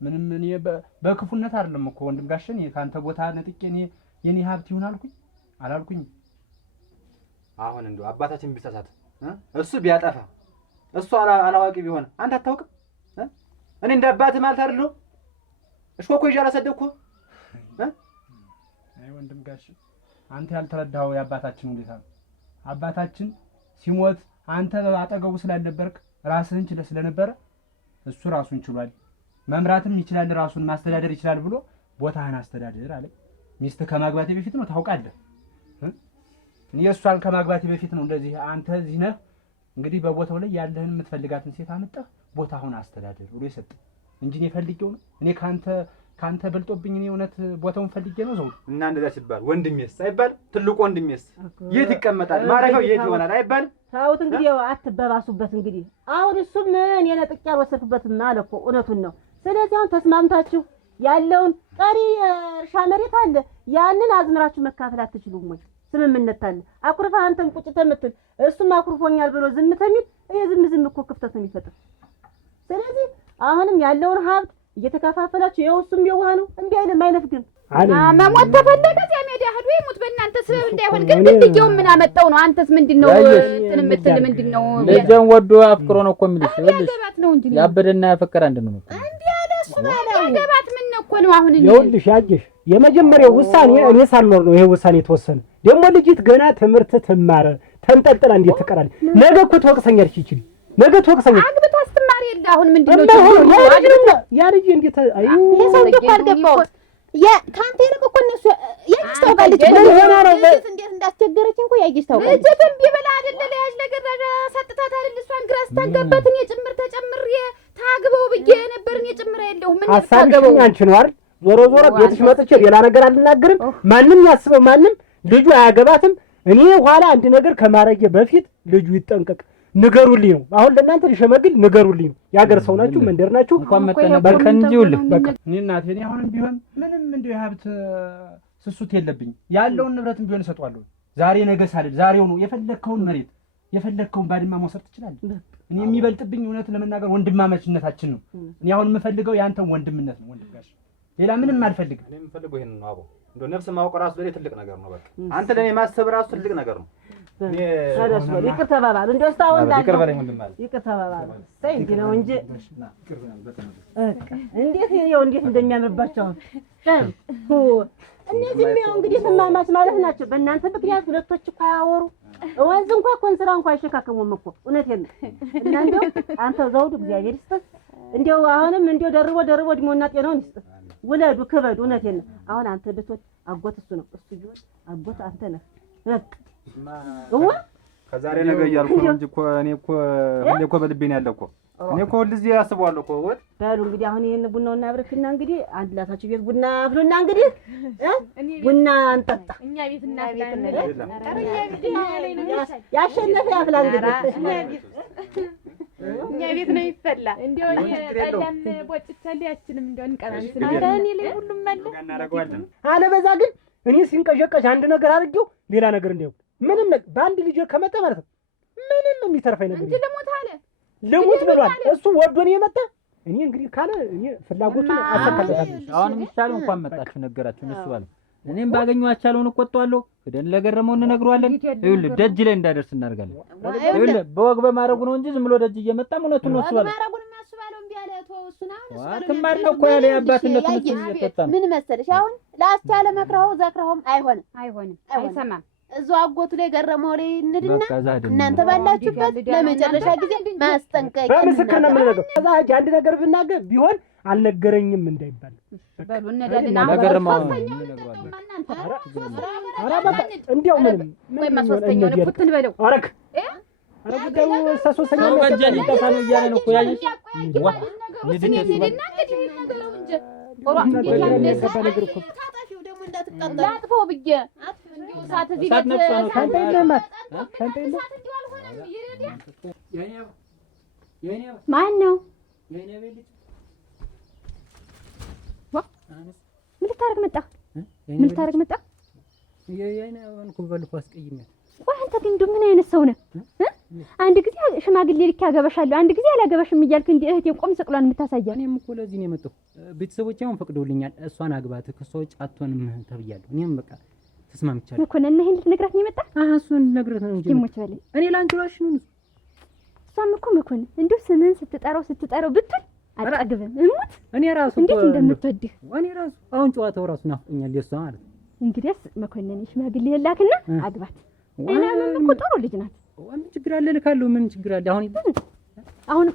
ምንም እኔ በክፉነት አይደለም እኮ ወንድም ጋሸን ካንተ ቦታ ነጥቄ የኔ ሀብት ይሁን አላልኩኝ አሁን እንደው አባታችን ቢሳሳት እሱ ቢያጠፋ እሱ አላዋቂ ቢሆን አንተ አታውቅም እኔ እንደ አባት ማለት አይደለሁ እሽኮኮ ይዣ አላሰደኩ አይ ወንድም ጋሽ አንተ ያልተረዳው የአባታችን ሁኔታ ነው አባታችን ሲሞት አንተ አጠገቡ ስላልነበርክ ራስህን ችለህ ስለነበረ እሱ ራሱን ችሏል መምራትም ይችላል ራሱን ማስተዳደር ይችላል ብሎ ቦታህን አስተዳደር አለ ሚስት ከማግባቴ በፊት ነው ታውቃለህ እኔ እሷን ከማግባቴ በፊት ነው እንደዚህ አንተ እዚህ ነህ እንግዲህ በቦታው ላይ ያለህን የምትፈልጋትን ሴት አመጣህ ቦታውን አስተዳደር ብሎ ይሰጥ እንጂ እኔ ፈልጌው ነው እኔ ካንተ በልጦብኝ እኔ እውነት ቦታውን ፈልጌ ነው ዘው እና እንደዛ ሲባል ወንድሜስ አይባል ትልቁ ወንድሜስ የት ይቀመጣል ማረፊያው የት ይሆናል አይባል ታውት እንግዲህ አትበባሱበት እንግዲህ አሁን እሱም እኔ ነጥቄ አልወሰድኩበትም ማለት እኮ እውነቱን ነው ስለዚህ አሁን ተስማምታችሁ ያለውን ቀሪ እርሻ መሬት አለ ያንን አዝምራችሁ መካፈል አትችሉም ወይ ስምምነት አለ አኩርፋ አንተም ቁጭ ተምትል እሱም አኩርፎኛል ብሎ ዝም ተሚል ዝም እኮ ክፍተት ነው የሚፈጥር ስለዚህ አሁንም ያለውን ሀብት እየተከፋፈላችሁ የውሱም የውሃ ነው እንዴ አይልም አይነፍግም መሞት ተፈለገ ዘመድ ያህዱ ይሙት በእናንተ ስበብ እንዳይሆን ግን ድልድየው ምን አመጣው ነው አንተስ ምንድነው እንምትል ምንድነው ልጅን ወዶ አፍቅሮ ነው እኮ የሚልሽ ያበደና ያፈቀረ አንድ ነው እንዴ አለሱ ያገባት ምን ነው እኮ ነው አሁን ይኸውልሽ ያጅሽ የመጀመሪያው ውሳኔ እኔ ሳልኖር ነው ይሄ ውሳኔ ተወሰነ ደግሞ ልጅት ገና ትምህርት ትማረ ተንጠልጥላ እንዴት ትቀራለች ነገ እኮ ተወቅሰኛለች ይችላል ነገ ተወቅሰኛለች አግብታ አስተማሪ የለ አሁን ምንድነው ያ ልጅ እንዴት አይ ይሄ ሰው ካልገባው ካንተ ይልቅ እኮ እነሱ ያጅሽ ታውቃለች እንዴት እንዳስቸገረች እንኳ ያጅሽ ታውቃለች ልጅም ቢበላ አይደለ ለያጅ ነገር ሰጥታት አይደል እሷን ግራ ስታጋባትን የጭምር ተጨምር ታግበው ብዬ ነበርን የጭምር ያለው ምን ታገበው አንቺ ነው አይደል ዞሮ ቤትሽ መጥቼ ሌላ ነገር አልናገርም ማንንም ያስበው ማንንም ልጁ አያገባትም እኔ ኋላ አንድ ነገር ከማረጌ በፊት ልጁ ይጠንቀቅ ንገሩልኝ ነው አሁን ለእናንተ ሊሸመግል ንገሩልኝ ነው ያገር ሰው ናችሁ መንደር ናችሁ እንኳን መጣና በርከን እንጂውልህ በቃ እኔ እናቴ እኔ አሁንም ቢሆን ምንም እንደው ሀብት ስሱት የለብኝ ያለውን ንብረትም ቢሆን እሰጣለሁ ዛሬ ነገ ሳልል ዛሬው ነው የፈለከውን መሬት የፈለከውን ባድማ መውሰድ ትችላለህ እኔ የሚበልጥብኝ እውነት ለመናገር ወንድማማችነታችን ነው እኔ አሁን የምፈልገው ያንተን ወንድምነት ነው ወንድም ጋሽ ሌላ ምንም አልፈልግም እኔ የምፈልገው ይሄን ነው አቦ እንደው ነፍስ ማወቅ ራሱ ለኔ ትልቅ ነገር ነው በቃ አንተ ለኔ ማሰብ ራሱ ትልቅ ነገር ነው እኔ ይቅር ተባባሉ እንደው እስካሁን እንዳለ ይቅር በለኝ ወንድም ማለት ይቅር ተባባሉ ሳይ እንዴ ነው እንጂ እንዴት ይሄው እንዴት እንደሚያምርባቸው እነዚህ ነው እንግዲህ ተማማች ማለት ናቸው በእናንተ ምክንያት ሁለቶች እኮ ያወሩ ወንዝ እንኳን ኮንስራ እንኳን አይሸካከሙም እኮ እውነቴን ነው እና እንደው አንተ ዘውዱ እግዚአብሔር ይስጥህ እንደው አሁንም እንደው ደርቦ እድሜውና ጤናውን ይስጥህ ውለዱ ክበዱ እውነቴን ነው አሁን አንተ ብትወት አጎት እሱ ነው እሱ ይወት አጎት አንተ ነህ በቃ ከዛሬ ነገ እያልኩ ነው እንጂ እኮ እኔ እኮ ሁሌ እኮ በልቤ ነው ያለው እኮ እኔ እኮ ሁልጊዜ አስበዋለሁ እኮ ወጥ በሉ እንግዲህ አሁን ይሄን ቡናውና አብረክና እንግዲህ አንድ ላታችሁ ቤት ቡና አፍሉና እንግዲህ ቡና አንጠጣ እኛ ቤት እና ቤት ያሸነፈ ያፍላ እንግዲህ እኛ ቤት ነው ይፈላ እንደው የጠላም ቦጭቻለሁ ያችንም እንደው እንቀናንስ አረኒ ላይ ሁሉም ማለት እናረጋዋለን አለበዛ ግን እኔ ሲንቀዠቀዥ አንድ ነገር አድርጌው ሌላ ነገር እንደው ምንም በአንድ ልጅ ከመጣ ማለት ነው ምንም የሚተርፈኝ ነገር እንጂ ልሙት ብሏል እሱ ወዶን የመጣ እኔ እንግዲህ ካለ እኔ ፍላጎቱን አስተካክላለሁ አሁን የሚሻለው እንኳን መጣችሁ ነገራችሁ እሱ ባለ እኔም ባገኘው አቻለውን እቆጣዋለሁ ሄደን ለገረመው እንነግረዋለን ይኸውልህ ደጅ ላይ እንዳደርስ እናደርጋለን ይኸውልህ በወግ በማረጉ ነው እንጂ ዝም ብሎ ደጅ እየመጣ እውነቱን ነው እሱ ባለ ማረጉን የሚያስባለው እንዴ ያለ ትማር ነው እኮ ያለ አባትነት ምን መሰለሽ አሁን ላስቻለ መክረው ዘክረውም አይሆንም አይሰማም። እዛው አጎቱ ላይ ገረመው ላይ እንድና እናንተ ባላችሁበት ለመጨረሻ ጊዜ ማስጠንቀቂያ በምስክር ነው የምንነግረው። ከዛ አንድ ነገር ብናገር ቢሆን አልነገረኝም እንዳይባል በሉ እነዳልና ነገርማ እንዲያው ምንም ወይ ማስወስተኛው ነው ፉትን በለው አረክ ጉዳዩ ሳሶሰኛው ወንጀል ይጠፋል እያለ ነው እኮ ያየሽ ዋ እንግዲህ ነገሩ እንጂ ላጥፈው ብዬ ሳት እዚህ ቤት ካንተ የለህም ካንተ የለህም ማን ነው ምን ልታረግ መጣ ኩበልኩ አስቀይሜ ቆይ አንተ ግን እንደው ምን አይነት ሰው ነህ? አንድ ጊዜ ሽማግሌ ልክ ያገባሻለሁ አንድ ጊዜ አላገባሽም እያልክ እንደ እህቴን ቆም ስቅሏን የምታሳያት። እኔም እኮ ለዚህ ነው የመጣሁ። ቤተሰቦቼም ፈቅደውልኛል። እሷን አግባት ከሷ ውጭ አትሆንም ተብያለሁ። እኔም በቃ ተስማምቻለሁ እኮ ነን። ይሄን ልትነግራት ነው የመጣ? እሱን ልነግራት ነው እንጂ ይሞች በለኝ። እኔ ላንቺ ዋሽ ነው። እሷም እኮ መኮንን እንደው ስምህን ስትጠራው ብትል አጣግበን እሙት እኔ ራሱ እንዴት እንደምትወድህ እኔ ራሱ አሁን ጨዋታው ራሱ ናፍቆኛል የሷ ማለት ነው። እንግዲህ መኮንን ሽማግሌ ላክና አግባት። እኔ እኮ ጥሩ ልጅ ናት። ምን ችግር አለ? ልካለሁ። ምን ችግር አለ? አሁን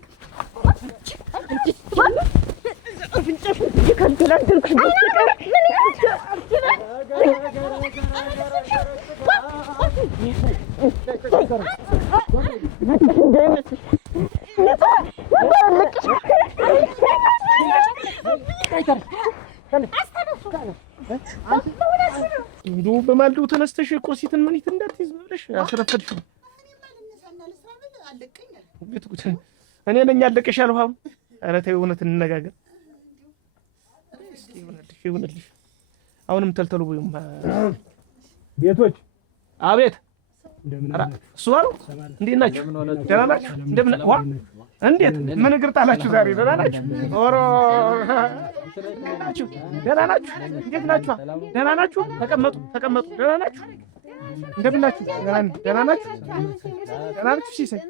እንዱ በማልዱ ተነስተሽ ቁርሲትን ምንት እንዳትይዝ ብለሽ አስረፈድሽ። እኔ ነኝ ያለቀሽ ያልሁ። አሁን ኧረ ተይው እውነት እንነጋገር። እስኪ ይሁንልሽ። አሁንም ተልተሉ ቤቶች አቤት እሱ አሉ እንዴት ናችሁ? ደህና ናችሁ? እንደምን ዋ እንዴት ምን እግር ጣላችሁ ዛሬ? ደህና ናችሁ? ኦሮ ናችሁ? ደህና ናችሁ? እንዴት ናችሁ? ደህና ናችሁ? ተቀመጡ። ደህና ናችሁ? እንደምን ናችሁ? ደህና ናችሁ? ደህና ናችሁ? ሲሰይ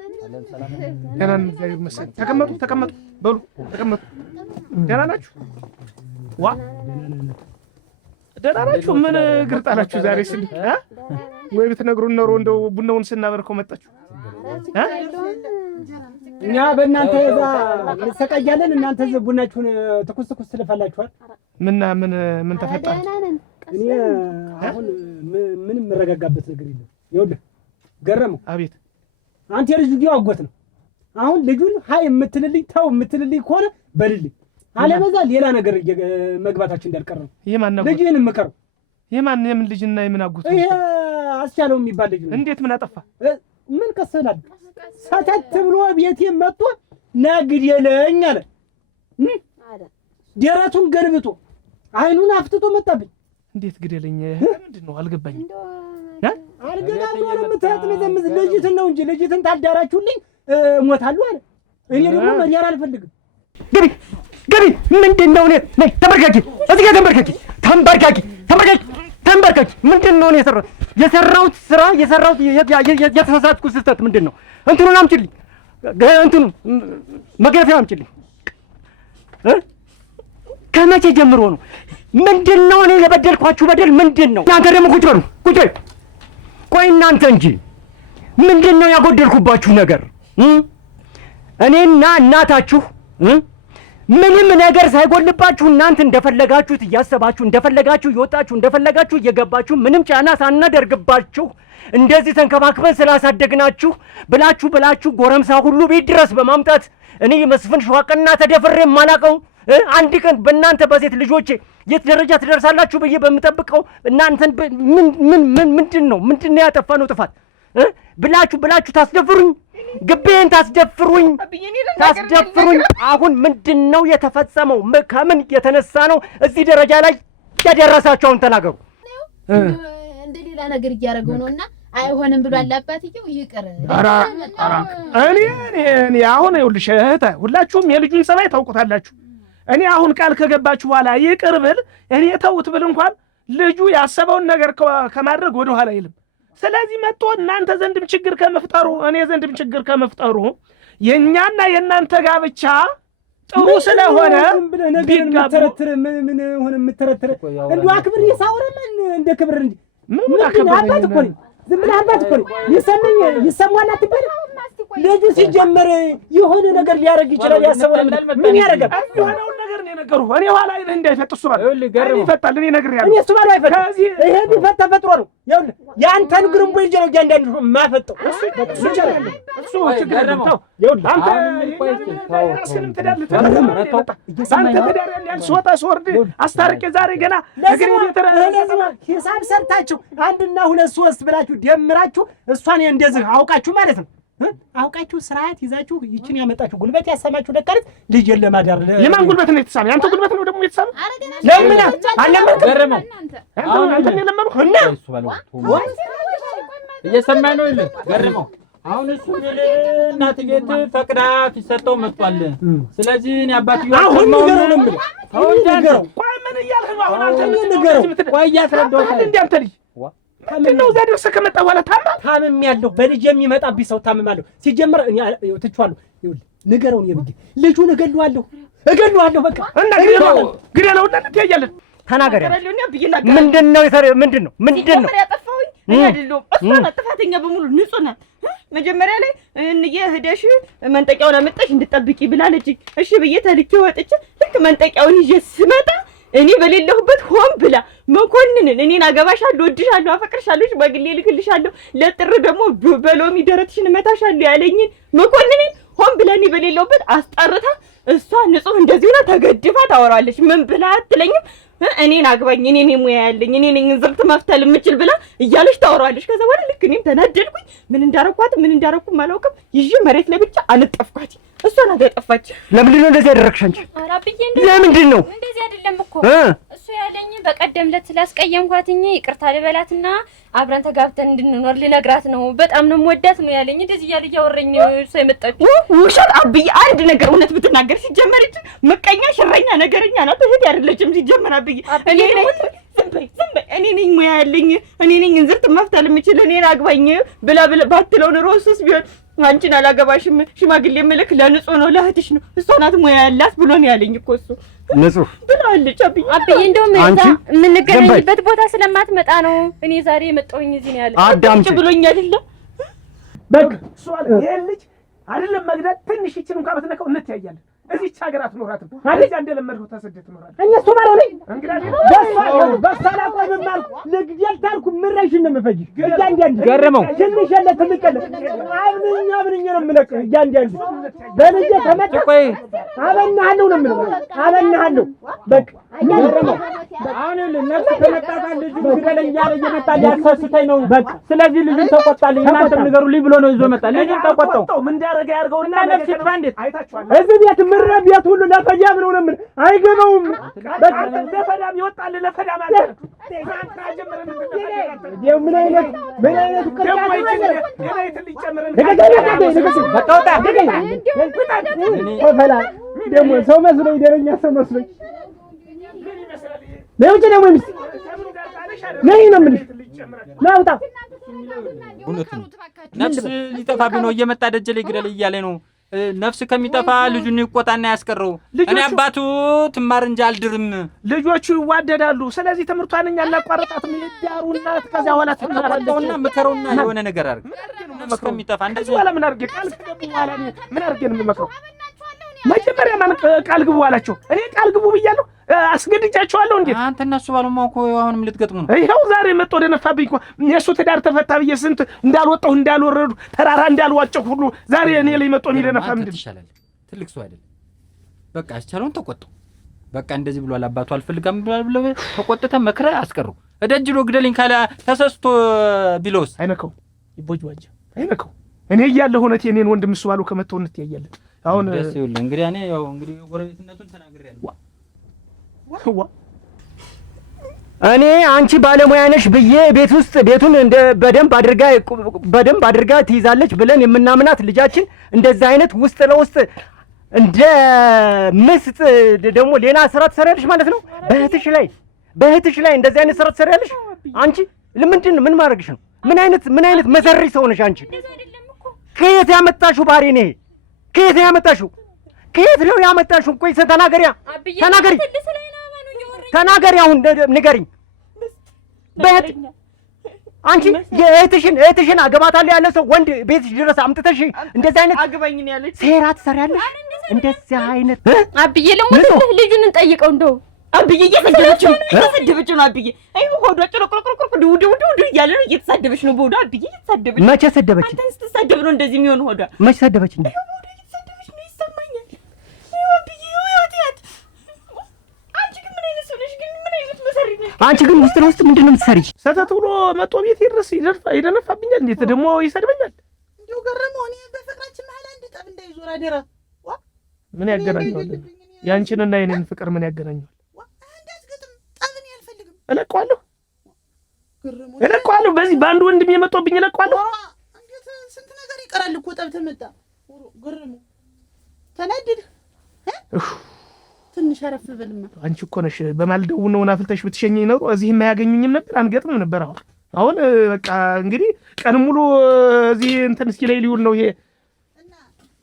ደህና ነን እግዚአብሔር ይመስገን። ተቀመጡ በሉ ተቀመጡ። ደህና ናችሁ? ዋ ደህና ናችሁ? ምን እግር ጣላችሁ ዛሬ? ስል ወይ ብትነግሩን ኖሮ እንደው ቡናውን ስናበርከው መጣችሁ። እኛ በእናንተ እዛ እንሰቃያለን፣ እናንተ እዚህ ቡናችሁን ትኩስ ትልፋላችኋል። ምን ተፈጠረ? እኔ አሁን ምንም መረጋጋበት ነገር የለም። ይኸውልህ ገረመው፣ አቤት። አንተ የልጁ አጎት ነው። አሁን ልጁን ሀይ የምትልልኝ ተው የምትልልኝ ከሆነ በልልኝ፣ አለበዛ ሌላ ነገር መግባታችን እንዳልቀር ነው። ልጅህን የምቀረው የምን ልጅና የምን አጎት ነው? ይሄ አስቻለው የሚባል ልጅ ነው። እንዴት ምን አጠፋ? ምን ከሰላል ሰተት ብሎ ቤቴ መጥቶ ናግዴለኝ አለ። ደረቱን ገልብጦ አይኑን አፍጥጦ መጣብኝ። እንዴት ግደለኝ? ምንድነው አልገባኝም። አልገዳም ነው የምትመዘምዝ ልጅትን ነው እንጂ ልጅትን ታዳራችሁልኝ እሞታለሁ አለ። እኔ ደግሞ መሪያር አልፈልግም። ገቢ ምንድነው? እኔ ነይ ተንበርካኪ፣ እዚህ ጋር ተንበርካኪ። ምንድነው እኔ የሰራሁት ስራ የተሳሳትኩት ስህተት ምንድነው? እንትኑን አምጪልኝ፣ መግረፊያው አምጪልኝ። ከመቼ ጀምሮ ነው? ምንድነው እኔ የበደልኳችሁ በደል ምንድነው? እናንተ ደግሞ ቁጭ በሉ። ቆይ እናንተ እንጂ ምንድነው ያጎደልኩባችሁ ነገር? እኔና እናታችሁ ምንም ነገር ሳይጎልባችሁ እናንተ እንደፈለጋችሁት እያሰባችሁ እንደፈለጋችሁ እየወጣችሁ እንደፈለጋችሁ እየገባችሁ ምንም ጫና ሳናደርግባችሁ እንደዚህ ተንከባክበን ስላሳደግናችሁ ብላችሁ ጎረምሳ ሁሉ ቤት ድረስ በማምጣት እኔ መስፍን ሸዋቅና ተደፍሬ የማላውቀው አንድ ቀን በእናንተ በሴት ልጆቼ የት ደረጃ ትደርሳላችሁ ብዬ በምጠብቀው እናንተን ምንድነው ያጠፋነው ጥፋት ብላችሁ ታስደፍሩኝ፣ ግቤን ታስደፍሩኝ። አሁን ምንድነው የተፈጸመው? ከምን የተነሳ ነው እዚህ ደረጃ ላይ ያደረሳችሁ? አሁን ተናገሩ። እንደ ሌላ ነገር እያደረገው ነውና አይሆንም ብሏል አባትየው። ይቅር እኔ አሁን ይኸውልሽ እህቴ፣ ሁላችሁም የልጁን ሰባይ ታውቁታላችሁ። እኔ አሁን ቃል ከገባችሁ በኋላ ይቅር ብል እኔ ተውት ብል እንኳን ልጁ ያሰበውን ነገር ከማድረግ ወደ ኋላ አይልም። ስለዚህ መጥቶ እናንተ ዘንድም ችግር ከመፍጠሩ እኔ ዘንድም ችግር ከመፍጠሩ የኛና የናንተ ጋብቻ ጥሩ ስለሆነ የምትተረትር ምን ሆነ የምትተረትር እንደው አክብር ይሳውረን እንደ ክብር እንጂ ምን አባት እኮ ነው ዝም ብለህ አባት እኮ ነው ይሰማዋል አትበል ልጁ ሲጀመር የሆነ ነገር ሊያደርግ ይችላል ያሰበው ምን ያደርጋል የሆነው ነገር ነው የነገሩህ እኔ ኋላ አይነ እንዳይፈጥ እሱ ማለት ይፈታል እኔ ነግሬሃለሁ እኔ እሱ ማለት አይፈታም ይሄ ቢፈታ ተፈጥሮ ነው ይኸውልህ ያንተን ግርምቦ ይጀ ነው እያንዳንዱ ማፈጠው እሱ ይችላል እሱ ችግር ነው ይኸውልህ አንተ ስንም ተዳልተ አንተ ተዳር ያንተ ሶታ ሶርድ አስታርቄ ዛሬ ገና ነገር የተረዘዘ ሂሳብ ሰርታችሁ 1 እና 2 3 ብላችሁ ደምራችሁ እሷን እንደዚህ አውቃችሁ ማለት ነው አውቃችሁ ስርዓት ይዛችሁ ይችን ያመጣችሁ ጉልበት ያሰማችሁ ለካለት ልጅ ለማዳር የማን ጉልበት ነው የተሳመ አንተ ጉልበት ነው ደግሞ የተሳመ ለምን አለምን ገረመው አንተ ለምን እና እሱ ባለው እየሰማኝ ነው ይል ገረመው አሁን እሱ እናት ቤት ፈቅዳ ሲሰጠው መጥቷል ስለዚህ እኔ አባትየው አሁን ንገረው ነው አሁን ንገረው ቆይ ምን እያልህ ነው አሁን አንተ ንገረው ቆይ ያስረዳው እንዴ አንተ ልጅ ምነው እዛ ደርሰህ ከመጣ በኋላ ታመም ያለው በልጅ የሚመጣብኝ ሰው ታመማለሁ ሲጀመር እኔ ትቼዋለሁ ይኸውልህ ንገረውን የብዬ ልጁን እገለዋለሁ በቃ እና ግሬለው እና ትያያለህ ተናገር ምንድነው ያጠፋውኝ እኔ አይደለሁም እሷ ናት ጥፋተኛ በሙሉ ንጹህ ናት መጀመሪያ ላይ እንዬ ሄደሽ መንጠቂያውን አመጣሽ እንድትጠብቂ ብላለች እሺ ብዬ ተልኬ ወጥቼ ልክ መንጠቂያውን ይዤ ስመጣ እኔ በሌለሁበት ሆን ብላ መኮንንን እኔን አገባሻለሁ ወድሻለሁ አፈቅርሻለሁ ሽማግሌ ልክልሻለሁ ለጥር ደግሞ በሎሚ ደረትሽን እመታሻለሁ ያለኝን መኮንንን ሆን ብላ እኔ በሌለሁበት አስጠርታ እሷ ንጹህ እንደዚህ ሆና ተገድፋ ታወራለች ምን ብላ አትለኝም እኔን አግባኝ እኔ ነኝ ሙያ ያለኝ እኔ ነኝ እንዝርት መፍተል የምችል ብላ እያለች ታወራለች ከዛ በኋላ ልክ እኔም ተናደድኩኝ ምን እንዳረኩም አላውቅም ይዤ መሬት ላይ ብቻ አልጠፍኳት እሷ ናት ያጠፋች ለምንድን ነው እንደዚህ ያደረግሻንቺ አራብዬ ለምንድን ነው እንደዚህ አይደለም እኮ እሱ ያለኝ በቀደም ዕለት ስላስቀየምኳትኝ ይቅርታ ልበላትና አብረን ተጋብተን እንድንኖር ልነግራት ነው በጣም ነው የምወዳት ነው ያለኝ እንደዚህ እያለ እያወራኝ እሷ የመጣችው ውሸት አብዬ አንድ ነገር እውነት ብትናገር ሲጀመር እቺ ምቀኛ ሽረኛ ነገረኛ ናት እህት አይደለችም ሲጀመር አብዬ እኔ ነኝ ዝም በይ እኔ ነኝ ሙያ ያለኝ እኔ ነኝ እንዝርት መፍተል የምችል እኔን አግባኝ ብላ ባትለው ኑሮ እሱስ ቢሆን አንቺን አላገባሽም ሽማግሌ ምልክ ለንጹህ ነው ለእህትሽ ነው እሷ ናት ሙያ ያላት ብሎ ነው ያለኝ እኮ እሱ ንጹህ ብላለች አብዬ እንደውም የምንገናኝበት ቦታ ስለማትመጣ ነው እኔ ዛሬ የመጣሁኝ እዚህ ነው ያለ አዳምጪ ብሎኝ አይደለም በቃ እሱ ይሄ ልጅ አይደለም መግደል ትንሽ ይችን እንኳን በትነካው እንተያያለን እዚህች ሀገር አትኖራትም አለዛ እንደለመድኩ ተሰደት ትኖራለህ እነሱ ማለት ነው እንግዲህ በሳላ ቆይ በማልኩ ለግዴል ታልኩ ምራሽን ነው የምፈጅ እያንዳንዱ ገረመው ትንሽ ያለ ትልቀለ አብነኛ ነው የምለቅ እያንዳንዱ በልጄ ተመጣ ቆይ አበናለሁ ነው የምለው አበናለሁ በቃ ገረመው አሁን ለነፍስ ተመጣጣ ልጅ ግደለኝ ያለ እየመጣ ሊያሳስተኝ ነው በቃ ስለዚህ ልጅን ተቆጣልኝ እናንተ ንገሩልኝ ብሎ ነው ይዞ መጣ ልጅን ተቆጣው ምን እንዳረገ ያርገውና ነፍስ ይፋንዴት አይታችኋል እዚህ ቤት ምረ ቤት ሁሉ ለፈጃም ነው ምን አይገባውም በቃ ለፈዳም ይወጣል ለፈዳም አለ ምን አይነት ቅርጫት ደግሞ ሰው መስሎኝ ደረኛ ሰው መስሎኝ ለውጭ ደግሞ ሚስት ነይ ነው የምልሽ ናውጣ ነፍስ ሊጠፋብኝ ነው እየመጣ ደጀ ላይ ግደል እያለ ነው ነፍስ ከሚጠፋ ልጁን ይቆጣና ያስቀረው እኔ አባቱ ትማር እንጂ አልድርም ልጆቹ ይዋደዳሉ ስለዚህ ትምህርቷን እኛ እናቋርጣትም ይዳሩና ከዛ በኋላ ተቆጣውና ምከረውና የሆነ ነገር አድርግ ነፍስ ከሚጠፋ እንደዚህ ወላ ምን አድርጌ ቃል ግቡ በኋላ ምን አድርጌ ነው የምመክረው መጀመሪያ ማን ቃል ግቡ አላቸው እኔ ቃል ግቡ ብያለሁ አስገድጃቸዋለሁ እንዴ አንተ እነሱ ባሉማ እኮ አሁንም ልትገጥሙ ነው ይሄው ዛሬ መጥቶ ደነፋብኝ እኮ የሱ ትዳር ተፈታ ብዬ ስንት እንዳልወጣሁ እንዳልወረዱ ተራራ እንዳልዋጨሁ ሁሉ ዛሬ እኔ ላይ መጥቶ የሚደነፋ ምንድን ይሻላል ትልቅ ሰው አይደል በቃ አስቻለውን ተቆጣው በቃ እንደዚህ ብሏል አባቱ አልፈልጋም ብሎ ተቆጥተ መክረ አስቀሩ እደጅሎ ግደልኝ ካለ ተሰስቶ ቢሎስ አይነከው ይቦጅዋጅ አይነከው እኔ እያለሁ ሆነቴ እኔን ወንድም እሱ ባሉ ከመተው እንተያያለን አሁን ደስ ይውል እንግዲህ እኔ ያው እንግዲህ ጎረቤትነቱን ተናግሬያለሁ እኔ አንቺ ባለሙያ ነሽ ብዬ ቤት ውስጥ ቤቱን እንደ በደንብ አድርጋ ትይዛለች ብለን የምናምናት ልጃችን እንደዛ አይነት ውስጥ ለውስጥ እንደ ምስጥ ደግሞ ሌላ ስራ ትሰሪያለሽ ማለት ነው በእህትሽ ላይ እንደዛ አይነት ስራ ትሰሪያለሽ አንቺ ለምንድን ምን ማድረግሽ ነው ምን አይነት መሰሪ ሰው ነሽ አንቺ ከየት ያመጣሽው ባህሪ ነው ከየት ያመጣሽው ከየት ነው ያመጣሽው? ቆይ ተናገሪያ፣ ተናገሪ፣ ተናገሪ። አሁን ንገሪኝ። በእህት አንቺ የእህትሽን አገባታለሁ ያለ ሰው ወንድ ቤትሽ ድረስ አምጥተሽ እንደዚህ አይነት አግባኝ ነው ያለች ሴራ ትሰሪያለሽ? እንደዚህ አይነት አብዬ ለሞት ልጁን እንጠይቀው እንደው አብዬ እየተሳደበች ነው አብዬ። አይ ሆዷ ጭልቅልቅልቅ ዱዱ እያለ ነው እየተሳደበች ነው በሆዷ አብዬ እየተሳደበች። መቼ ሰደበች? አንተን ስትሳደብ ነው እንደዚህ የሚሆን ሆዷ። መቼ ሰደበች? እንዴ ሆዷ እየተሳደበች ነው ይሰማኛል። አብዬ ወያት አንቺ ግን ምን አይነት ሰው ነሽ? ግን ምን አይነት መሰሪ ነሽ? አንቺ ግን ውስጥ ለውስጥ ምንድን ነው የምትሰሪ? ሰተት ብሎ መጥቶ ቤት ይደነፋብኛል። እንዴት ደግሞ ይሰድበኛል? እንደው ገረመው። እኔ በፍቅራችን መሀል አንድ ጠብ እንዳይዞር አደራ። ምን ያገናኘዋል? ያንቺንና የኔን ፍቅር ምን ያገናኘዋል? እለቀዋለሁ። በዚህ በአንድ ወንድም የመጣብኝ እለቀዋለሁ። እንዴት ስንት ነገር ይቀራል እኮ ጠብ ተመጣ። ገረሙ ተናደድ ትንሽ አረፍ በልማ። አንቺ እኮ ነሽ በማልደው ነው ናፍልተሽ ብትሸኘኝ ነው እዚህም አያገኙኝም ነበር፣ አንገጥምም ነበር። አሁን በቃ እንግዲህ ቀን ሙሉ እዚህ እንትን እስኪ ላይ ሊውል ነው ይሄ እና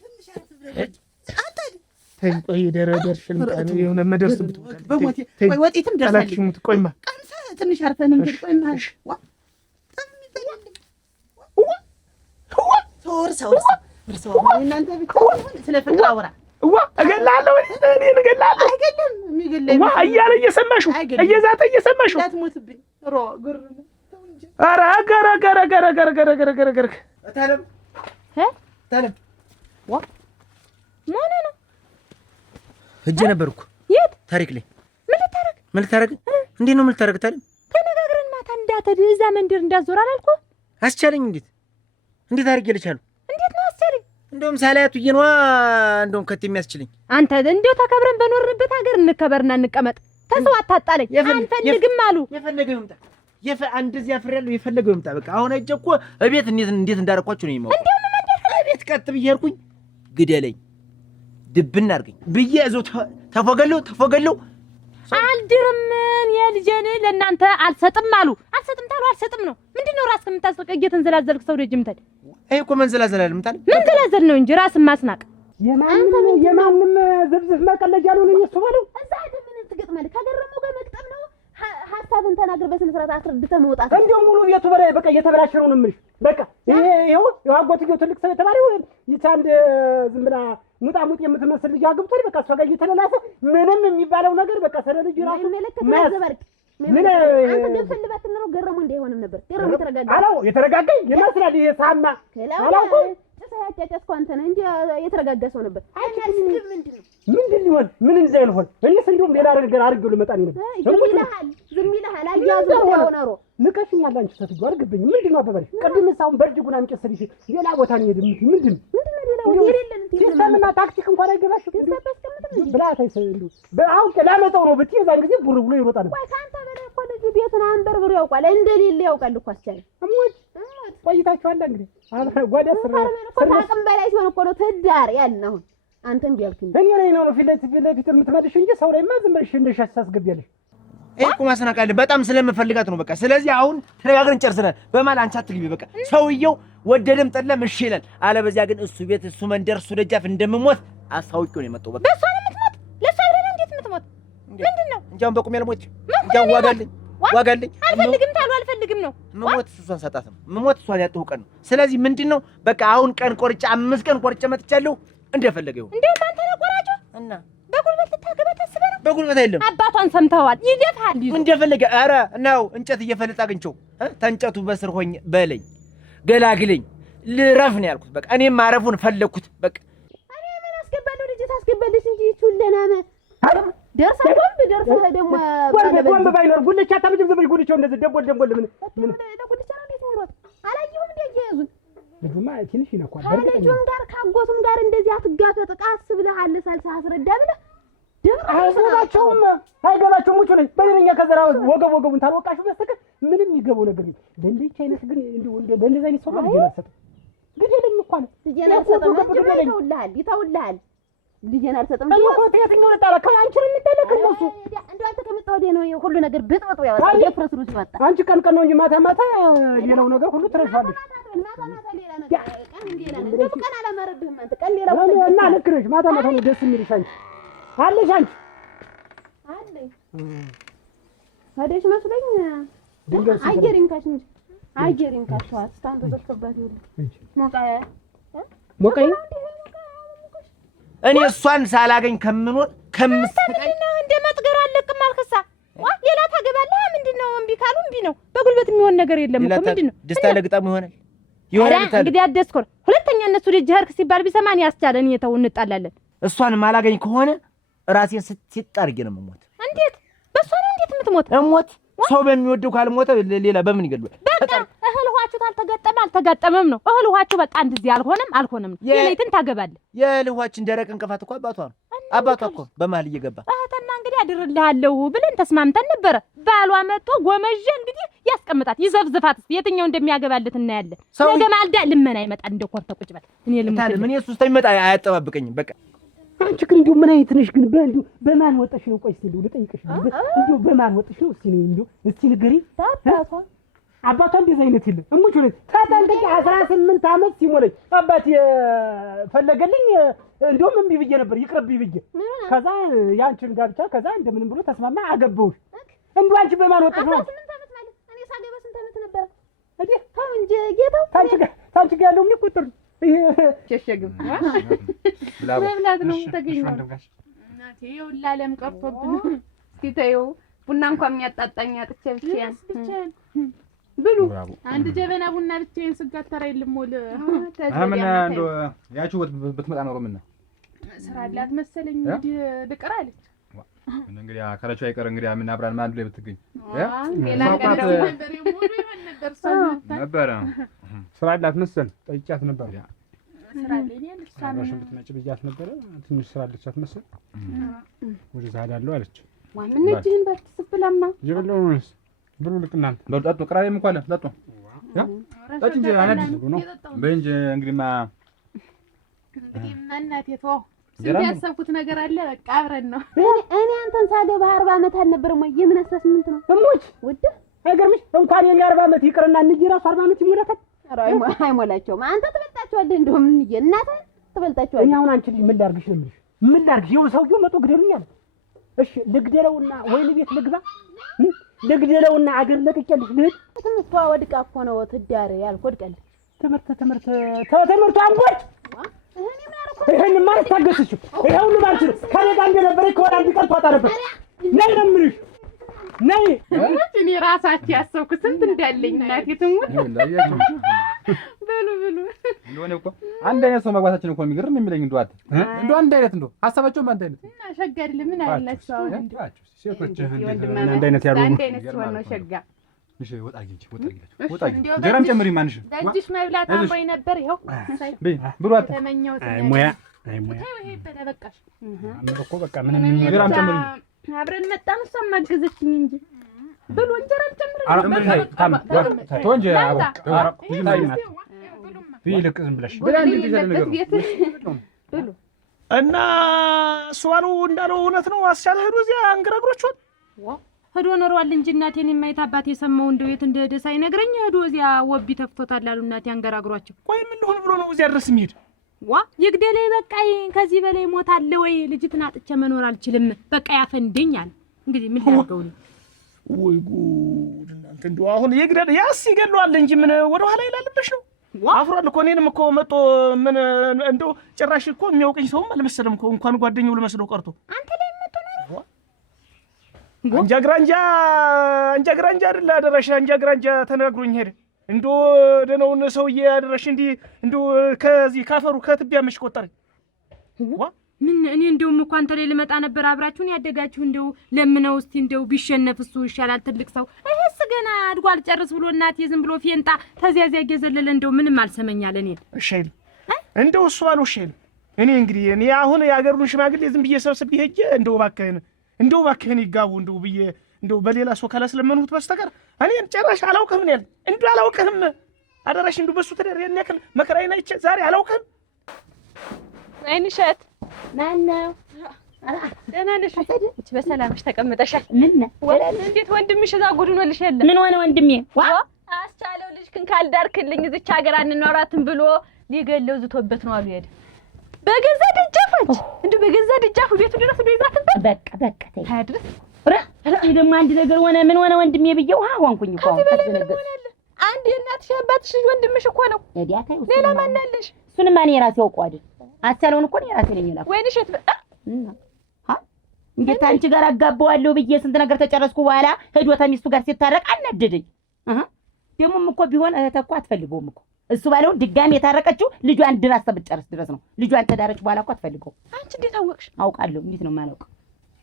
ትንሽ አረፍ በል ቆይ ደረደርሽ ልምጣ ነው የሆነ መደርስብት በሞቴ ቆይ ወጤትም ደርሳለች። ቆይማ ትንሽ አርፈን እንግዲህ ቆይማ ሰው እናንተ ብቻ ስለ ፍቅር አውራ እገላለሁ። እኔን እገላለሁ። አይገለም የሚገለኝ እያለ እየሰማሽው እየዛተ እየሰማሽው እንዳትሞትብኝ ሮ ግር ኧረ ገረ ታለም ማን ነው? ሂጅ ነበርኩ የት ታሪክ ላይ ምን ልታረግ እንዴት ነው ምን ልታረግ? ታዲያ ተነጋግረን ማታ እንዳትሄድ እዛ መንደር እንዳትዞር አላልኩህ? አስቻለኝ። እንዴት አድርጌ ልቻለሁ? እንዴት ነው አስቻለኝ? እንደውም ሳላያቱ እየነዋ እንደውም ከት የሚያስችለኝ አንተ እንደው ተከብረን በኖርንበት ሀገር እንከበርና እንቀመጥ። ተሰው አታጣለኝ። አንፈልግም አሉ። የፈለገው ይምጣ። እንደዚህ አፍሬያለሁ። የፈለገው ይምጣ። በቃ አሁን እጄ እኮ እቤት እንዴት እንዳረኳችሁ ነው የማውቀው። እንደውም መንደር እቤት ቀጥ ብዬ ሄድኩኝ። ግደለኝ ድብና አድርገኝ ብዬ እዛው ተፎገለው አልድርም የልጄን ለእናንተ አልሰጥም አሉ። አልሰጥም ታሉ አልሰጥም ነው። ምንድነው ራስ ከምታስቀ እየተንዘላዘልክ ሰው ደጅ ምታል? ይሄ እኮ መንዘላዘል አይደለም ታል መንዘላዘል ነው እንጂ ራስን ማስናቅ። የማንም ዝብዝብ መቀለጃ ነው እሱ ባለው እዛ ምን ትገጥማለህ? ከገረመው ጋር መግጠም ነው። ሀሳብን ተናግር በስነ ስርዓት አስረድተህ መውጣት። እንደው ሙሉ ቤቱ በላይ በቃ እየተበላሸ ነው የምልሽ። በቃ ይሄው አጎትየው ትልቅ ሰው የተባለው ይቻ አንድ ዝም ብላ ሙጣሙጥ የምትመስል ልጅ አግብቷል። በቃ እሷ ጋር እየተለላሰ ምንም የሚባለው ነገር በቃ ሰለ ልጅ ራሱ ማዘበርቅ ምን አንተ ገብፈልባት ነው ገረሙ እንዳይሆንም ነበር። ገረሙ ተረጋጋ አላው የተረጋጋኝ ይመስላል። ይሄ ሳማ አላውኩም ተሳያጨስኩ አንተ ነህ እንጂ የተረጋጋ ሰው ነበር። ምንድን ሊሆን ምን እንዳይሆን እኔስ እንደውም ሌላ ነገር አድርጌው ልመጣ ነው። ዝም ይልሃል አያዙ ተሆነሮ ንቀሽኛል። አንቺ ሴትዮ አልገባኝም። ምንድን ነው አባባልሽ? ቅድም ሳውን በእርጅጉን አምጪ ሌላ ቦታ ነው የሄድን። ምንድን ነው ሌላው ሲስተምና ታክቲክ እንኳን አይገባሽ ብላታይ ሰንዱ አሁን ለማመጣው ነው ብትይ የዛን ጊዜ ቡር ብሎ ይሮጣል። ቆይ ካንተ በላይ እኮ ልጁ ቤቱን አንበርብሮ ያውቃል። እንደሌለ ያውቃል እኮ አስቻለኝ። እሞች ቆይታችኋል እንግዲህ ጓዳ ስራ ከአቅም በላይ ሲሆን እኮ ነው ትዳር ያልን። አሁን አንተም ቢያልኩኝ እኔ ላይ ነው ፊት ለፊት የምትመልሽ እንጂ ሰው ላይማ ዝም ብለሽ እንደሻሽ ታስገቢያለሽ። ይሄ እኮ ማስናቃለ በጣም ስለምፈልጋት ነው። በቃ ስለዚህ አሁን ተነጋግረን ጨርሰናል። በማል አንቺ አትግቢ። በቃ ሰውየው ወደደም ጠላም እሺ ይላል። አለበዚያ ግን እሱ ቤት እሱ መንደር እሱ ደጃፍ እንደምሞት አሳውቂው ነው የመጣው። በቃ በሷ ነው የምትሞት። ለሷ አይደለም እንዴት የምትሞት? ምንድነው እንጃውን በቁም ያልሞት እንጃው ዋጋልኝ አልፈልግም ታሉ አልፈልግም ነው መሞት እሷን ሰጣት ነው መሞት እሷን ያጣው ቀን ነው። ስለዚህ ምንድነው በቃ አሁን ቀን ቆርጬ 5 ቀን ቆርጬ መጥቻለሁ። እንደፈለገው እንደውም አንተ ነው ቆራጮ እና በጉልበት ልታገባ ታስበህ ነው? በጉልበት አይደለም አባቷን ሰምተዋል። ይደፋል ይዞ እንደፈለገ ኧረ ነው እንጨት እየፈለጠ አግኝቼው ተንጨቱ በስር ሆኜ በለኝ ገላግለኝ ልረፍ ነው ያልኩት። በቃ እኔም ማረፉን ፈለኩት። በቃ እኔ ምን አስገባለሁ ልጅ ታስገባለሽ እንጂ ይቹለናመ ደርሳ ደግሞ ወንድ ባይኖር ጉልቻ ታብጅም ዝም ብለሽ ጉልቻው እንደዚህ ደቦል ምን ጉልቻ ነው እንዴት ይሮጥ አላየሁም እንዴ ይያዙን ልጁማ ትንሽ ይነኳል። ከልጁም ጋር ካጎቱም ጋር እንደዚህ አትጋፈጥ። ቃስ ብለህ አለሳልሳ አስረዳ ብለህ አይገባቸውም ውጭ ነኝ በሌለኛ ከዘራ ወገቡን ታልወቃሽ በስተቀር ምንም የሚገባው ነገር የለም። ለእንደዚህ አይነት ግን ለእንደዚህ አይነት ሰው ልጄን አልሰጥም። ግዴለኝ እኮ ነው ልጄን አልሰጥም። ይተውልሃል ልጄን አልሰጥም። የትኛው ነጣላ ከአንቺን የምታለቅ እነሱ እንደው አንተ ከመጣህ ወዲያ ነው ሁሉ ነገር ብጥብጡ ያወጣ የፍርስሩስ ይወጣ። አንቺ ቀን ነው እንጂ ማታ ሌላው ነገር ሁሉ ትረሻለሽ። ማታ ሌላ ነገር ቀን እንዴ እንደው ቀን አላማረብህም አንተ ቀን ሌላ እና ልክ ነሽ። ማታ ማታ ነው ደስ የሚልሽ አንቺ አለሽ አንቺ አለኝ ሄደሽ መስለኝ አየር ይንካሽ እንጂ አየር ይንካሽ አስታን ተዘፈባት ይኸውልህ ሞቃዬ እኔ እሷን ሳላገኝ ከምኖር ከምስጠኝ እንደ መጥገር አለቅም አልከሳ ሌላ ታገባለህ ምንድነው እምቢ ካሉ እምቢ ነው በጉልበት የሚሆን ነገር የለም እኮ ምንድነው ደስታ ለግጣም ይሆናል እንግዲህ አደስኮር ሁለተኛ እነሱ ልጅ ሀርክ ሲባል ቢሰማን ያስቻለን የተው እንጣላለን እሷን ማላገኝ ከሆነ ራሴን ስትጣርጌ ነው የምሞት እንዴት በሷ ነው እንዴት የምትሞት እሞት ሰው በሚወደው ካልሞተ ሌላ በምን ይገድላል በቃ እህል ውሃችሁ አልተጋጠመም ነው እህል ውሃችሁ በቃ እንደዚህ አልሆነም ነው የሌትን ታገባለህ የእህል ውሃችን ደረቅ እንቅፋት እኮ አባቷ እኮ በመሀል እየገባ እህተና እንግዲህ አድርልሃለሁ ብለን ተስማምተን ነበረ ባሏ መጥቶ ጎመጀ እንግዲህ ያስቀምጣት ይዘፍዝፋት የትኛው እንደሚያገባለት እናያለን ነገ ማልዳ ልመና ይመጣል እንደ ኮርተ ቁጭ በል እኔ ልምታል ምን እሱ እስከሚመጣ አያጠባብቀኝም በቃ አንቺ ግን እንደው ምን አይነት ነሽ ግን በማን ወጣሽ ነው ቆይ እስቲ እንደው ልጠይቅሽ እንደው በማን ወጣሽ ነው እስቲ ንገሪ አባቷ እንደዛ አይነት የለም እሙቹ ነው ታጣንቀቂ 18 አመት ሲሞለኝ አባቴ ፈለገልኝ እንደውም እምቢ ብዬ ነበር ይቅርብኝ ብዬ ከዛ ያንቺን ጋብቻ ከዛ እንደምንም ብሎ ተስማማ አገባሁሽ እንደው አንቺ በማን ወጣሽ ነው 18 አመት ማለት እኔ ሳገባ ስንት አመት ነበር እንዴ ታው እንጂ ጌታው ታንቺ ጋር ያለው ምን ቁጥር ቸሸግም መብላት ነው ተገኘው እናቴ ይኸውልህ ዓለም ቀርቶብን እስኪ ተይው ቡና እንኳን የሚያጣጣኝ አጥቼ ብቻዬን ብሉ አንድ ጀበና ቡና ብቻዬን ስጋተራ የልሞል አምን እንደው ያቺው ብትመጣ ነው ምን ስራ አላት መሰለኝ እንዴ ልቅር አለች እንግዲህ አካላችሁ አይቀር እንግዲህ ምን አብራን ማንዱ ላይ ብትገኝ ሌላ ቀን ነበር ሙሉ ይሆን ነበር ስራ አላት መሰል ጠይቂያት ነበር ስራ አለኝ ልሳን ብትመጪ ብያት ነበር ትንሽ ስራ አለቻት መሰል ወደዛ ሄዳለሁ አለች ምን እጅህን በርትስብላማ ጀበለውስ ብሩ ልቅናን በልጣጡ ቅራሬም እንኳን ለጣጡ ጠጥ እንጂ አነድ ነው በእንጂ እንግዲህማ እናቴ ተው ስንት ያሰብኩት ነገር አለ በቃ አብረን ነው እኔ አንተን ሳገባ 40 አመት አልነበረም ወይ የምን 18 ነው እሙች ውድ አይገርምሽ እንኳን የኔ 40 አመት ይቅርና እንጂ ራሱ 40 አመት ይሞላታል አይሞላቸውም አንተ ትበልጣቸዋለህ እንደውም እናትህ ትበልጣቸዋለህ እኔ አሁን አንቺ ልጅ ምን ላድርግሽ ነው የምልሽ ምን ላድርግሽ ይኸው ሰውዬው መቶ ግደሉኛል እሺ ልግደለውና ወይን ቤት ልግባ ልግደለውና አገር ለቅቄልሽ ልሂድ ትምህርቷ ወድቃ እኮ ነው ትዳር ያልኩ ወድቀልህ ትምህርቱ አንቦች ይሄን ማለት ታገስሽ ይሄው ሁሉ ማለት ነው ከኔ ጋር እንደነበረ ከወራ እንዲቀር ቷጣ ነበር ነይ ነው የምልሽ ነይ እኔ ራሳችሁ ያሰብኩ ስንት እንዳለኝ እናቴ ትሙት በሉ እንደሆነ እኮ አንድ አይነት ሰው መግባታችን እኮ የሚገርም የሚለኝ እንደው አንድ አይነት እንደው ሐሳባቸውም አንድ አይነት እና ሸጋ አይደለም ምን አላችሁ አሁን እንደው ሴቶች አንድ አይነት ያሉ አንድ አይነት ሲሆን ነው ሸጋ እሺ ወጣ ጀራም ጨምሪ ማንሽ ደጅሽ መብላት አምሮኝ ነበር ይኸው ብሏት ተመኘው አይ ሙያ ይሄ በቃሽ እኮ በቃ ምን ጀራም ጨምሪ አብረን መጣን እሷም አገዘችኝ እንጂ ብሉ እንጀራ ጨምሪ ቶንጀ ይልቅ ዝም ብለሽ ብሉ እና ሷሉ እንዳለው እውነት ነው አስቻለ ሄዶ እዚያ አንገራግሮቿል ሄዶ ኖሯል እንጂ እናቴን የማይት አባቴ የሰማው እንደው የት እንደሄደ ሳይነግረኝ ሄዶ እዚያ ወቢ ተፍቶታል አሉ እናቴ አንገራግሯቸው ቆይ ምን ልሆን ብሎ ነው እዚያ ድረስ የሚሄድ ይግደለኝ በቃ ከዚህ በላይ ሞታለ ወይ ልጅትን አጥቼ መኖር አልችልም በቃ ያፈንደኝ አለ እንግዲህ ምን ያደርገው ነው ወይ ጉድ እናንተ እንደው አሁን ይግደል ያስ ይገለዋል እንጂ ምን ወደ ኋላ ይላልብሽ ነው አፍሯል እኮ እኔንም እኮ መጥቶ ምን እንደው ጭራሽ እኮ የሚያውቀኝ ሰውም አልመሰለም እኮ እንኳን ጓደኛው ልመስለው ቀርቶ አንተ ላይ መጥቶ ነው አንጃ ግራንጃ አይደል አደረሽ አንጃ ግራንጃ ተናግሮኝ ሄደ እንዶ ደነውን ሰውዬ አደረሽ እንዲ እንዶ ከዚህ ካፈሩ ከትቢያ መሽ ቆጠረኝ ምን እኔ እንደውም እኮ አንተ ላይ ልመጣ ነበር አብራችሁን ያደጋችሁ እንደው ለምነው እስቲ እንደው ቢሸነፍ እሱ ይሻላል ትልቅ ሰው እህስ ገና አድጓል ጨርስ ብሎ እናቴ ዝም ብሎ ፊንጣ ተዚያዚያ ገዘለለ እንደው ምንም አልሰመኛል እኔ እሺል እንደው እሱ አልወሽል እኔ እንግዲህ እኔ አሁን ያገሩን ሽማግሌ ዝም ብዬ ሰብስብ ይሄጄ እንደው ባከህን ይጋቡ እንደው ብዬ እንደው በሌላ ሰው ካላስለመንሁት በስተቀር እኔ ጨራሽ አላውቅም ነኝ እንደው አላውቅም አደረሽ እንደው በሱ ተደረ የነከል መከራዬን አይቼ ዛሬ አላውቅም አይንሸት ማነው ደህና ነሽ እቺ በሰላምሽ ተቀምጠሻል ምን እንዴት ወንድምሽ እዛ ጉድኖልሽ የለ ምን ሆነ ወንድሜ አስቻለው ልጅክን ካልዳርክልኝ እዚች ሀገር አንኖራትም ብሎ ሊገለው ዝቶበት ነው አሉ ሄደ በገዛ ደጃፋች እንዴ በገዛ ደጃፉ ቤቱ ድረስ ነው ይዛትበት በቃ ተይ ታድርስ እኔ ደግሞ አንድ ነገር ምን ሆነ ወንድሜ ብዬው ሆንኩኝ እኮ አንድ የእናትሽ አባትሽ ወንድምሽ እኮ ነው ሌላ ማን አለሽ እሱንም እኔ ራሴ አውቀው አይደል አቻለውን እኮ እኔ ራሴ ነኝ ይላል ወይንሽ እንዴት አንቺ ጋር አጋባዋለሁ ብዬ ስንት ነገር ተጨረስኩ በኋላ ሄዶ ተሚስቱ ጋር ሲታረቅ አናደደኝ ደሞም እኮ ቢሆን እህት እኮ አትፈልገውም እኮ እሱ ባለው ድጋሚ የታረቀችው ልጇን ድራስ ተብጨርስ ድረስ ነው ልጇን ተዳረች በኋላ እኮ አትፈልገው አንቺ እንዴት አወቅሽ አውቃለሁ እንዴት ነው የማላውቀው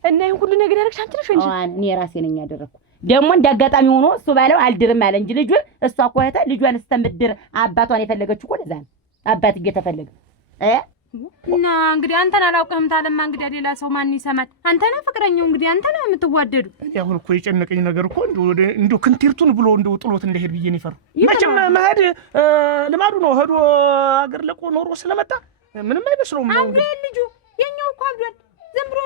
እና ይሄን ሁሉ ነገር ያደረግሽ አንቺ ነሽ እንጂ እኔ ራሴ ነኝ ያደረኩ ደግሞ እንዳጋጣሚ ሆኖ እሱ ባለው አልድርም አለ እንጂ ልጁን እሷ እኮ እህት ልጇን ስተምድር አባቷን የፈለገችው እኮ ለዛ ነው አባት እየተፈለገ እና እንግዲህ አንተን አላውቅህም ታለማ እንግዲህ ሌላ ሰው ማን ይሰማል አንተ ነህ ፍቅረኛው እንግዲህ አንተ ነህ የምትዋደዱ አሁን እኮ የጨነቀኝ ነገር እኮ እንዶ ክንቲርቱን ብሎ እንዶ ጥሎት እንደሄድ ብዬ ነው ይፈር መቼም መሄድ ልማዱ ነው ሄዶ አገር ለቆ ኖሮ ስለመጣ ምንም አይመስለውም ነው እንግዲህ ልጁ የኛው እኮ አብዷል ዝም ብሎ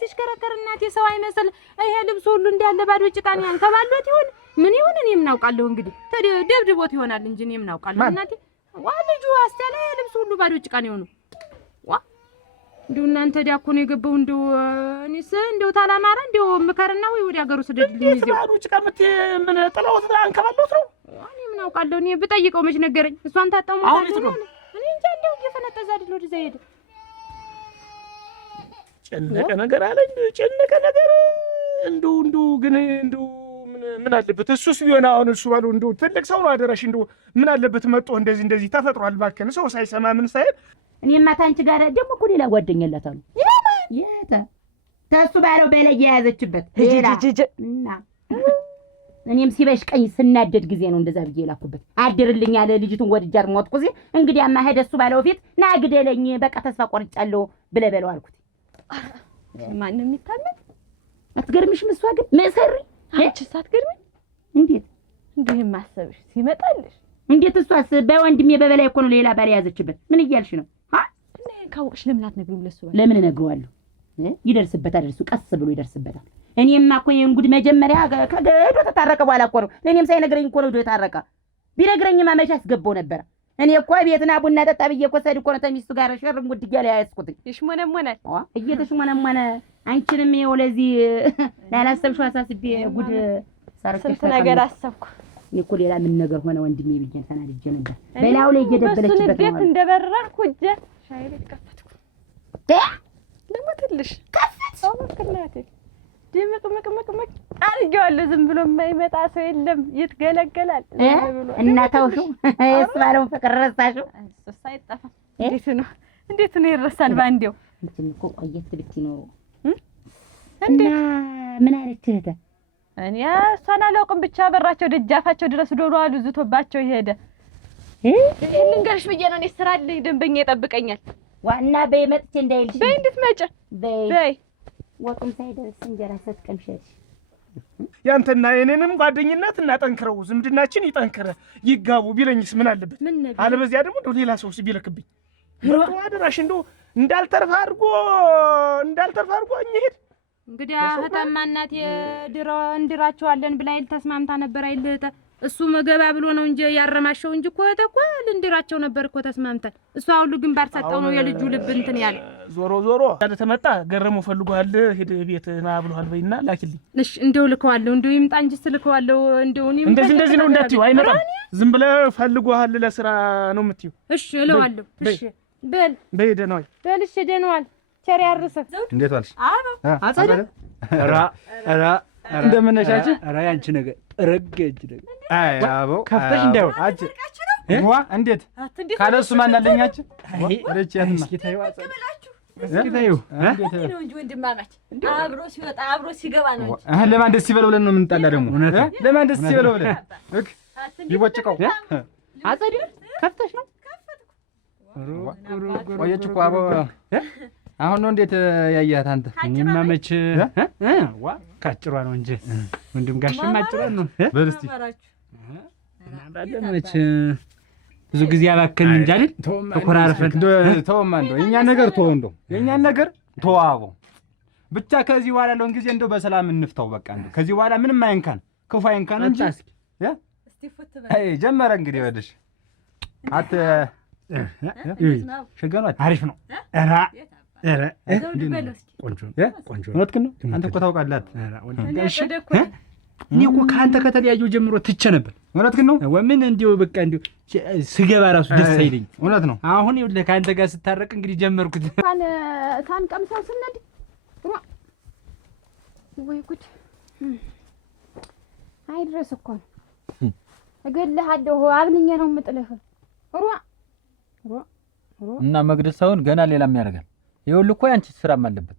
ሲሽከረከር እናቴ ሰው አይመስል ይሄ ልብስ ሁሉ እንዳለ ባዶ ጭቃን ያንከባሎት ይሁን ምን ይሁን እኔ ምን አውቃለሁ እንግዲህ ደብድቦት ይሆናል እንጂ እኔ ምን አውቃለሁ እናቴ ልጁ አስተለ ልብስ ሁሉ ባዶ ጭቃን ይሆኑ እንደው እናንተ ዲያኮን የገባው እንደው እኔስ እንደው ታላማራ እንደው ምከርና ወይ ወዲ ሀገሩ ስደድልኝ ይዘው ባዶ ጭቃ ምን ጥላውት አንከባሎት ነው እኔ ምን አውቃለሁ እኔ ብጠይቀው መች ነገረኝ እሷን ታጣው ማለት ነው እኔ እንጃ እንደው እየፈነጠዛ አይደል ወደዛ ሄደ ጨነቀ ነገር አለኝ ጨነቀ ነገር እንደው ግን እንደው ምን አለበት እሱስ ቢሆን አሁን እሱ ባለው እንደው ትልቅ ሰው ነው አደረሽ እንደው ምን አለበት መጥቶ እንደዚህ ተፈጥሯል ባከነ ሰው ሳይሰማ ምን ሳይል እኔማ ታንቺ ጋር ደግሞ እኮ ሌላ ጓደኛላታሉ የታ ታሱ ባለው በላይ የያዘችበት ሌላ እኔም ሲበሽቀኝ ስናደድ ጊዜ ነው እንደዛ ብዬ ላኩበት አድርልኝ ያለ ልጅቱን ወድጃር ሞትኩ ሲ እንግዲህ አማ ሄደ እሱ ባለው ፊት ና ግደለኝ በቃ ተስፋ ቆርጫለሁ ብለበለው አልኩት ማንም የሚታመን አትገርምሽም እሷ ግን መሰሪ አንቺ ሳትገርሚ እንዴት እንዴ ማሰብሽ ሲመጣልሽ እንዴት እሷስ በወንድሜ በበላይ እኮ ነው ሌላ ባል ያዘችበት ምን ይያልሽ ነው እና ካወቅሽ ለምን አትነግሪው ለሱ ለምን እነግረዋለሁ ይደርስበታል እሱ ቀስ ብሎ ይደርስበታል እኔማ እኮ የእንጉድ መጀመሪያ ከገዶ ተታረቀ በኋላ እኮ ነው ለኔም ሳይነግረኝ እኮ ነው ተታረቀ ቢነግረኝማ መቼ አስገባው ነበር እኔ እኮ ቤትና ቡና ጠጣ ብዬ እኮ ሰድ እኮ ነው ተሚስቱ ጋር ሸርም ጉድ ይያለ ያስኩት ይሽሞነሞናል እየተሽሞነሞነ አንቺንም ይኸው ለዚህ ላላሰብሽው አሳስቤ ጉድ ሳርከሽ ነገር አሰብኩ እኔ እኮ ሌላ ምን ነገር ሆነ ወንድሜ ብዬ ተናድጄ ነበር በላው ላይ እየደበለችበት ነው እንደበረርኩ እጄ ሻይ ቤት ከፈትኩ ለሞትልሽ ከፈት አውክላቴ ድምቅምቅምቅምቅ አርጆአለ ዝም ብሎ የማይመጣ ሰው የለም ይትገለገላል እና ታውሹ እስባለው ፍቅር ረሳሽው እሱ ሳይጠፋ እንዴት ነው ይረሳል ባንዴው እንትን እኮ ቆየት ብት ነው እንዴ ምን አለች እህተ እኔ እሷን አላውቅም ብቻ በራቸው ደጃፋቸው ድረስ ዶሮ አሉ ዝቶባቸው ይሄደ ልንገርሽ ብዬ ነው እኔ ስራ አለኝ ደንበኛ ይጠብቀኛል ዋና በይ መጥቼ እንዳይልሽ በይ እንድትመጪ በይ ወጡም ሳይደርስ እንጀራ ሰጥቀምሽሽ ያንተና የኔንም ጓደኝነት እናጠንክረው ዝምድናችን ይጠንክረ ይጋቡ ቢለኝስ ምን አለበት አለበዚያ ደግሞ እንደው ሌላ ሰውስ ቢለክብኝ ወጡ አደራሽ እንደው እንዳልተርፋ አድርጎ እኝሄድ እንግዲህ እህታማ እናቴ እንድራቸዋለን ብላይል ተስማምታ ነበር አይልህ እሱ መገባ ብሎ ነው እንጂ ያረማሸው እንጂ እኮ ተቆ ልንድራቸው ነበር እኮ ተስማምተን እሱ ሁሉ ግንባር ሰጣው ነው የልጁ ልብ እንትን ያለ ዞሮ ያለ ተመጣ ገረሙ ፈልጓል ሄድ ቤት ና ብሏል በይና ላኪልኝ እሺ እንደው ልከዋለሁ እንደው ይምጣ እንጂ ስልከዋለሁ እንደው እኔም እንደዚህ ነው እንዳትዩ አይመጣም ዝም ብለ ፈልጓል ለስራ ነው የምትዩ እሺ እለዋለሁ እሺ በይ ደህና በል እሺ ደህና ዋል ቸር ያርሰህ እንዴት ዋልሽ አጸደ ራ እንደምነሻችሁ ራ ያንቺ ነገር ረገጅ ነገር አይ አበው ከፍተሽ እንደው አጭ ዋ እንዴት ካለሱ ማን አለኛችሁ ረቻት እስኪታዩ እስኪታዩ እንዴት ነው እንጂ ወንድማማች አብሮ ሲወጣ አብሮ ሲገባ ነው እንጂ ለማን ደስ ይበለው ብለን ነው የምንጣላ ደግሞ ለማን ደስ ይበለው ብለን እክ ይወጭቀው አጸደ ከፍተሽ ነው ቆየች እኮ አበው አሁን ነው እንዴት ያያት አንተ እኔማ መች ዋ ካጭሯ ነው እንጂ ወንድም ጋሽም አጭሯ ነው በርስቲ መች ብዙ ጊዜ አባከን እንጂ አይደል ተኮራርፈን ተውማ እንደው የኛ ነገር ተው እንደው የኛ ነገር ተዋቦ ብቻ ከዚህ በኋላ ያለውን ጊዜ እንደው በሰላም እንፍታው በቃ እንደው ከዚህ በኋላ ምንም አይንካን ክፉ አይንካን እንጂ እስቲ ፉት በል አይ ጀመረ እንግዲህ ወደሽ ሸጋኗት አሪፍ ነው። ኧረ ኧረ ቆንጆ ቆንጆ እውነትህን ነው። አንተ እኮ ታውቃለህ። እኔ እኮ ከአንተ ከተለያየሁ ጀምሮ ትቼ ነበር። እውነትህን ነው። ምን እንዲሁ በቃ እንዲሁ ስገባ ራሱ ደስ አይለኝ። እውነት ነው። አሁን ይኸውልህ ከአንተ ጋር ስታረቅ እንግዲህ ጀመርኩት። ሳንቀምሰው ስነድ ወይ ጉድ! አይድረስ እኮ ነው። እገልሃለሁ፣ አብልኜ ነው የምጥልህ። እና መግደስ አሁን ገና ሌላም ያደርጋል። ይኸውልህ እኮ ያንቺ ስራም አለበት፣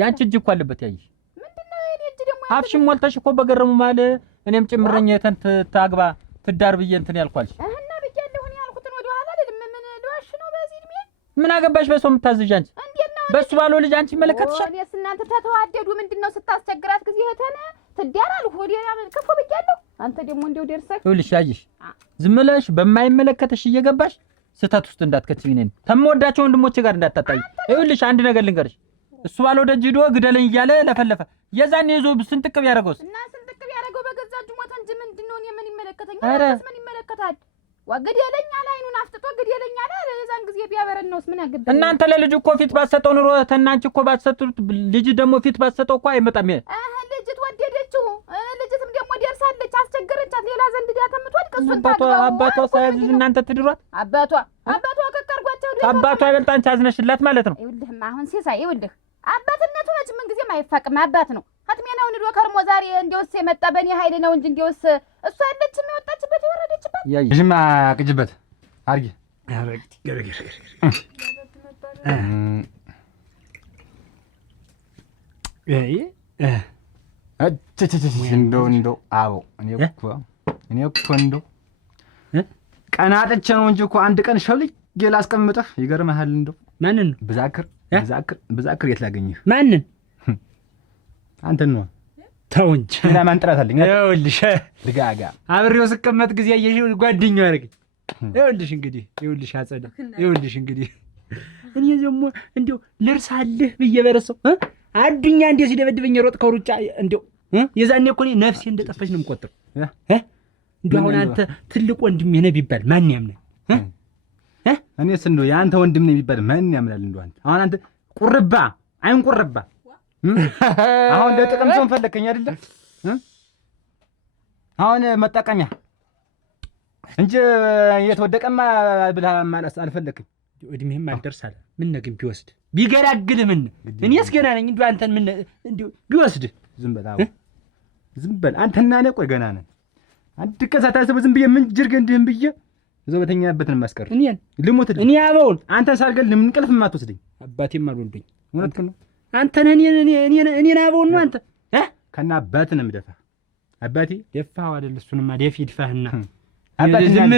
ያንቺ እጅ እኮ አለበት። ያይሽ ምንድነው የኔ እጅ ደግሞ? አፍሽን ሞልተሽ እኮ በገረሙ ማለት እኔም ጭምረኝ የተን ታግባ ትዳር ብዬ እንትን ያልኳልሽ እና ብያለሁ። እኔ ያልኩትን ወደ ኋላ አይደለም። ምን ልዋሽ ነው በዚህ እድሜ? ምን አገባሽ በሰው የምታዝዥ አንቺ? በሱ ባለው ልጅ አንቺ መለከትሻል። እኔስ እናንተ ተተዋደዱ ምንድነው ስታስቸግራት ጊዜ እህተነ ትዳር አልኩ ወዲያ ከፎ ብያለሁ። አንተ ደግሞ እንደው ደርሰህ ይኸውልሽ ያይሽ ዝም ብለሽ በማይመለከትሽ እየገባሽ ስህተት ውስጥ እንዳትከትኝ ነኝ ተምወዳቸው ወንድሞቼ ጋር እንዳታጣይ። ይኸውልሽ አንድ ነገር ልንገርሽ፣ እሱ ባለው ደጅ ሄዶ ግደለኝ እያለ ለፈለፈ የዛኔ ይዞ ስንጥቅ ቢያደርገውስ? እና ስንጥቅ ቢያደርገው በገዛ እጁ ሞተ እንጂ ምንድነው እኔ ምን ይመለከተኛል? ምን ይመለከታል? ግደለኝ አለ፣ አይኑን አፍጥጦ ግደለኝ አለ። የዛን ጊዜ ቢያበረን ነውስ ምን ያገባል? እናንተ ለልጅ እኮ ፊት ባሰጠው ኑሮ ተናንቺ እኮ ባሰጡት ልጅ ደግሞ ፊት ባሰጠው እኮ አይመጣም። ልጅት ወደደችው፣ ልጅትም ደግሞ ደርሳለች፣ አስቸገረቻት። ሌላ ዘንድ ዲያ ተምትወድቅ እሱን ታግባው አባቷ ሳያዝዝ እናንተ ትድሯት። አባቷ ከቀርጓቸው አባቷ ይበልጥ አንቺ አዝነሽላት ማለት ነው። ይኸውልህማ አሁን ሲሳይ ይኸውልህ አባትነቱ መቼም ምን ጊዜም አይፋቅም። አባት ነው። አጥሜናው ንዶ ከርሞ ዛሬ እንዲወስ የመጣ በእኔ ኃይል ነው እንጂ እንዲወስ እሷ ያለችም የወጣችበት የወረደችበት ይሽማ ቅጅበት አርጊ እንደው አዎ እኔ እኮ እንደው ቀናጥቼ ነው እንጂ እኮ አንድ ቀን ሸብልዬ ላስቀምጥህ። ይገርምሃል እንደው ማንን ነው ብዛክር የት ላገኝህ? ማንን? አንተን ነው። ተው እንጂ ሌላ ማን ጥራት አለኝ? ይኸውልሽ ልጋጋ አብሬው ስቀመጥ ጊዜ አየሽው ጓደኛው ያደርገኝ። ይኸውልሽ አጸደ ይኸውልሽ እንግዲህ እኔ ደግሞ እንደው ልርሳልህ ብዬ በረሰው አዱኛ እንዴ ሲደበድበኝ ሮጥ ከሩጫ እንደው የዛኔ እኮ እኔ ነፍሴ እንደጠፋች ነው የምቆጥረው። እንደው አሁን አንተ ትልቅ ወንድሜ ነህ ቢባል ማን ያምናል? እኔስ እንደው የአንተ ወንድም ነህ ቢባል ማን ያምናል? እንደው አንተ አሁን አንተ ቁርባ አይን ቁርባ አሁን ለጥቅም ሰውን ፈለከኝ አይደለ? አሁን መጠቀሚያ እንጂ የተወደቀማ ብለህ ማለት አልፈለክም። እድሜህም አልደርሳለህ። ምን ነው ግን ቢወስድ ቢገላግልህ ምን እኔስ ገና ነኝ። እንደው አንተን ምን እንደው ቢወስድ ዝም በል አንተና እኔ ቆይ ገና ነን። አንድ ቀን ሳታስበው ዝም ብዬ ምን ጅርግ እንድህም ብዬ እዛው በተኛበትን ማስቀር እኔን ልሞትልህ። እኔ አበውን አንተን ሳልገል ምን እንቅልፍ የማትወስደኝ? አባቴም አልወልዱኝ። እውነትህን ነው። አንተ ነህ እኔን አበውን ነው አንተ ከና አባት ነው የምደፋህ። አባቴ ደፋው አይደል? እሱንማ ደፊ ይድፋህና አባቴ ዝም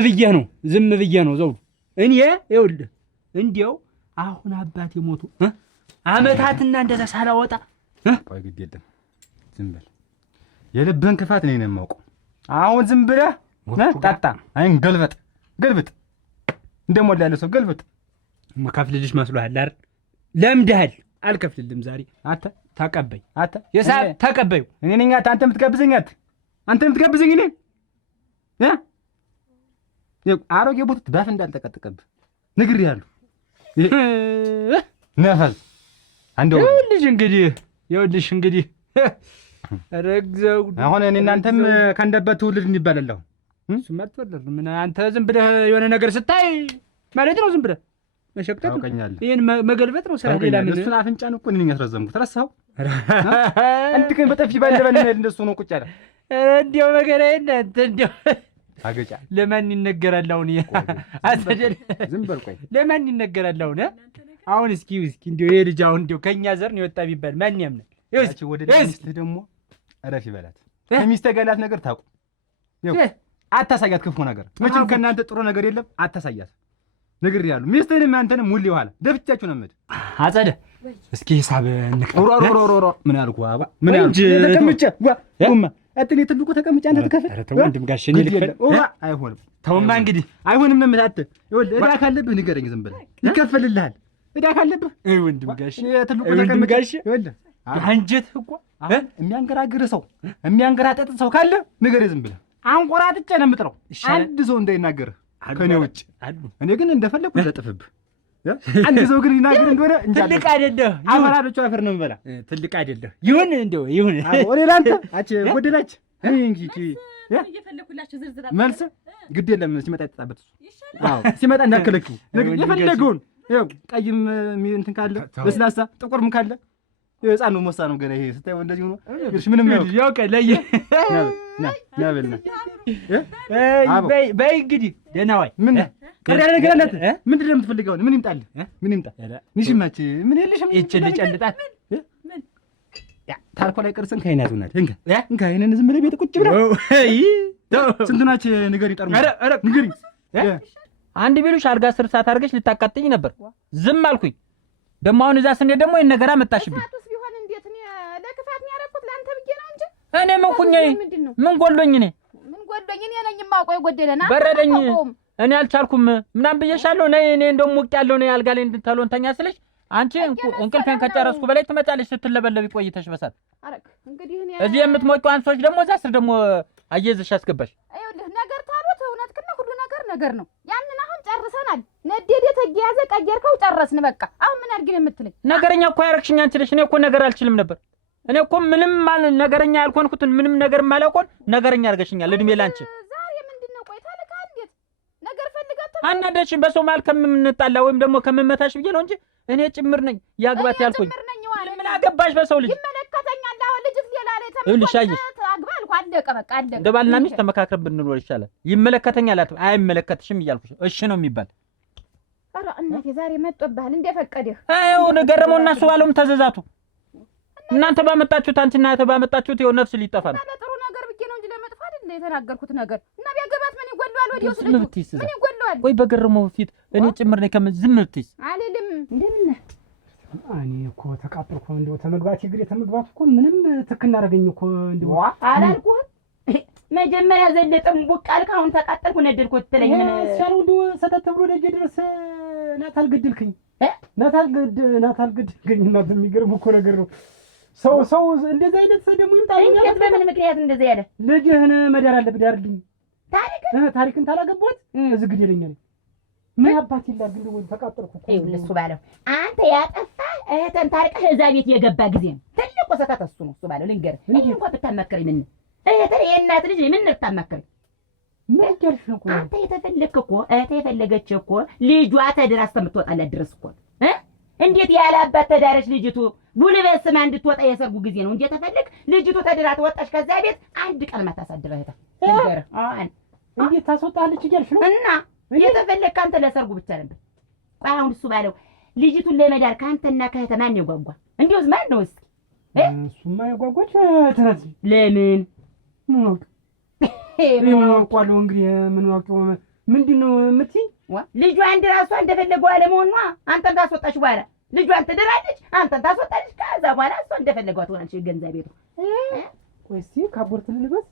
ብዬ ነው ዘውዱ። እኔ ይኸውልህ እንዲያው አሁን አባቴ ሞቱ አመታትና እንደዛ ሳላወጣ ቆይ ግድ የለም ዝም በል። የልብህን ክፋት እኔ ነው የማውቀው። አሁን ዝም ብለህ ጠጣ። አይን ገልብጥ እንደሞላ ያለ ሰው ገልብጥ። መካፍልልሽ መስሎሃል አይደል? ለምደሃል። አልከፍልልም ዛሬ አንተ ተቀበይ። የሰዓት ተቀበዩ እኔ ነኝ። አንተ የምትጋብዘኝ እኔ አሮጌ ቦት ባፍ እንዳልጠቀጥቀብህ ነግሬሃለሁ። ነፈስ አንደው ይኸውልሽ እንግዲህ ረግዘው አሁን እኔ እናንተም ከአንደበት ትውልድ እንባላለሁ። እሱማ አትወለድ። ምን አንተ ዝም ብለህ የሆነ ነገር ስታይ ማለት ነው ዝም ብለህ መሸቅጠጥ ታውቀኛለህ። ይሄን መገልበጥ ነው ስራ። ሌላ ምን እሱን አፍንጫን እኮ እኔ ነኝ ያስረዘምኩት። ረሳኸው? አንድ ቀን በጠፊ ባለበል እንደሱ ነው ቁጭ ያለ። እንዲያው መገናዬን እንዲያው አገጫ ለማን ይነገራል አሁን? አሰደል ዝም በል ቆይ፣ ለማን ይነገራል አሁን? አሁን እስኪ እንዲያው ይሄ ልጅ አሁን እንዲያው ከኛ ዘር ነው የወጣ ቢባል ማን ያምናል? ይኸውልሽ ወደ ሚስትህ ደግሞ እረፍ ይበላት። ከሚስትህ ጋር ያላት ነገር ታውቁ። ይኸው አታሳያት ክፉ ነገር። መቼም ከእናንተ ጥሩ ነገር የለም። አታሳያት ነግሬሃለሁ። ሚስትህንም አንተንም ሙሌ ኋላ ደፍቻችሁ ነው የምልህ። አጸደ እስኪ ሂሳብ እንክፈል። ምን ያልኩህ አባ ምን ያልኩህ ተቀምጬ ጉማ አጥኔ ትልቁ ተቀምጬ አንተ ተከፈል። ኧረ ተው ወንድም ጋሽ እኔ ልክፈል። አይሆንም ተውማ እንግዲህ አይሆንም ነው የምልህ። ይኸውልህ ዕዳ ካለብህ ንገረኝ ዝም ብለህ ይከፈልልሃል። ዕዳ ካለብህ ወንድም ጋሽ ትልቁ ተቀምጬ ይኸውልህ አንጀት እኮ የሚያንገራግር ሰው የሚያንገራጠጥ ሰው ካለ ንገረኝ ዝም ብለህ። አንቆራጥጬ ነው የምጥረው አንድ ሰው እንዳይናገርህ። ከኔ ውጭ እኔ ግን እንደፈለኩ ለጥፍብህ አንድ ሰው ግን ይናገር እንደሆነ ትልቅ አይደለህ አፈራዶቹ አፈር ነው የምበላ ትልቅ አይደለህ ይሁን እንደው ይሁን ወሬ ላንተ አጭ ጎደላች እንጂ እየፈለኩላችሁ ዝርዝር መልስ ግድ የለም ሲመጣ ይጣጣበት አዎ ሲመጣ እንዳከለክ የፈለገውን ይኸው ቀይም እንትን ካለ ለስላሳ ጥቁርም ካለ የህፃን ነው ሞሳ ነው ገና ይሄ ስታየው እንደዚህ ሆኖ ግርሽ ምንም ያው ቀለየ ና በልና በይ እንግዲህ ደህና ዋይ ምን ቀር ያለ ነገር አላት ምንድን ነው የምትፈልገው ምን ይምጣልህ ምን ይምጣ ንሽማች ምን የለሽም ይችል ጨልጣት ያ ታልኮ ላይ ቅርስን ከይናቱናል እንካ ይሄንን ዝም ብለህ ቤት ቁጭ ብለህ ስንት ናቸው ንገሪ ጠርሙ ንገሪ አንድ ቢሉሽ አርጋ 10 ሰዓት አርገሽ ልታቃጥኝ ነበር ዝም አልኩኝ ደሞ አሁን እዛ ስንሄድ ደሞ ይሄን ነገር አመጣሽብኝ ሰዓቱስ ቢሆን እንዴት ነው ለክፋት የሚያረኩት ላንተ ብዬ ነው እንጂ እኔ ምን ኩኝ ምን ጎሎኝ እኔ እኔ ነኝ የማውቀው የጎደለና በረደኝ እኔ አልቻልኩም ምናምን ብዬሻለሁ ነይ እኔ እንደው ሞቅ ያለው ነይ አልጋ ላይ እንድታሎን ተኛ ስለሽ አንቺ እንቅልፌን ከጨረስኩ በላይ ትመጫለሽ ስትለበለብ ቆይተሽ በሳት አረክ እንግዲህ እኔ እዚህ የምትሞቂው አንሶች ደሞ እዛ ስር ደሞ አየዝሽ አስገባሽ አይውልህ ነገር ታሉት እውነትክና ሁሉ ነገር ነው ያንን አሁን ጨርሰናል ነዴዴ ተያያዘ ቀየርከው ጨረስን በቃ አሁን ምን አድርጊ ነው የምትለኝ ነገረኛ እኮ ያረክሽኝ አንቺ ነሽ እኔ እኮ ነገር አልችልም ነበር እኔ እኮ ምንም ነገረኛ ያልሆንኩትን ምንም ነገር ማላውቀውን ነገረኛ አርገሽኛል እድሜ ላንቺ ዛሬ ምንድነው ቆይ ታለካ እንዴት ነገር ፈልጋት አናደሽ በሰው ማል ከምንጣላ ወይም ደሞ ከምመታሽ ብዬ ነው እንጂ እኔ ጭምር ነኝ ያግባት ያልኩኝ ምን አገባሽ በሰው ልጅ ይመለከተኛል አሁን ልጅስ ሌላ ላይ ተመልካች አግባል አለቀ በቃ አለቀ ደባልና ሚስት ተመካክረን ብንኖር ይሻላል ይመለከተኛል አይመለከትሽም እያልኩሽ እሺ ነው የሚባል አረ እናቴ ዛሬ መጥቶብሃል እንደፈቀደህ አይው ነገረመውና እሱ ባለውም ተዘዛቱ እናንተ ባመጣችሁት አንቺና ባመጣችሁት ይኸው ነፍስ ሊጠፋ ነው ለጥሩ ነገር ብዬ ነው እንጂ ለመጥፋ አይደል የተናገርኩት ነገር እና ቢያገባት ምን ይጎልዋል ወዲያው ስለዚህ ምን ይጎልዋል ወይ በገረመው ፊት እኔ ጭምር ነኝ ዝም ብትይስ አልልም እንደምን እኔ እኮ ተቃጠልኩ እንደው ተመግባት ይግሬ ተመግባት እኮ ምንም ትክክል እናደርገኝ እኮ እንደው አላልኩህ መጀመሪያ ዘለጠም ቦቃልክ አሁን ተቃጠልኩ ነደልኩት ትለኝ ምን ሰው እንደው ሰተት ብሎ ደጀ ድረስ ናታል ገድልከኝ ናታል ገድልከኝ እና በሚገርም እኮ ነገር ነው ሰው እንደዚህ አይነት ደግሞ ይምጣ እንዴት በምን ምክንያት እንደዚህ ያለ ልጅህን መዳር አለብህ ዳርልኝ ታሪክን ታላገባት እዚህ ግዴለኛል ምን አባት ይላል ግን ወይ ተቃጠልኩ እኮ ይኸውልህ እሱ ባለው አንተ ያጠፋ እህተን ታርቀህ እዛ ቤት የገባ ጊዜ ነው ትልቁ ሰታት እሱ ነው እሱ ባለው ልንገርህ እኔ እንኳን ብታማከረኝ ምን እህተን የእናት ልጅ ምን ልታማከረኝ ምን ጀርሽ ነው አንተ የተፈለግክ እኮ እህቴ የፈለገች እኮ ልጇ ተድራ እስከምትወጣላት ድረስ እኮ እንዴት ያለ አባት ተዳረች ልጅቱ ጉልበት ስማ እንድትወጣ የሰርጉ ጊዜ ነው እንዴ ተፈልክ ልጅቱ ተድራ ተወጣሽ ከዛ ቤት አንድ ቀን ማታሳድረህ እህታ ልንገርህ እንዴት ታስወጣለች እያልሽ ነው እና የተፈለግክ አንተ ለሰርጉ ብቻ ነበር አሁን እሱ ባለው ልጅቱን ለመዳር ካንተና ከእህተ ማን ይጓጓ እንዴውስ ማን ነው እስኪ እሱማ ያጓጓች ተናዚ ለምን ምን ወቋለው እንግዲህ ምን ወቋው ምንድነው የምትይ ልጇ አንድ ራሷ እንደፈለገው አለመሆኗ አንተን ታስወጣሽ በኋላ ልጇን ትድራለች አንተን ታስወጣለች ከዛ በኋላ እሷ እንደፈለገው ትሆናለች ገንዘብ ቤቱ ቆይ እስኪ ካቦርት ልልበስ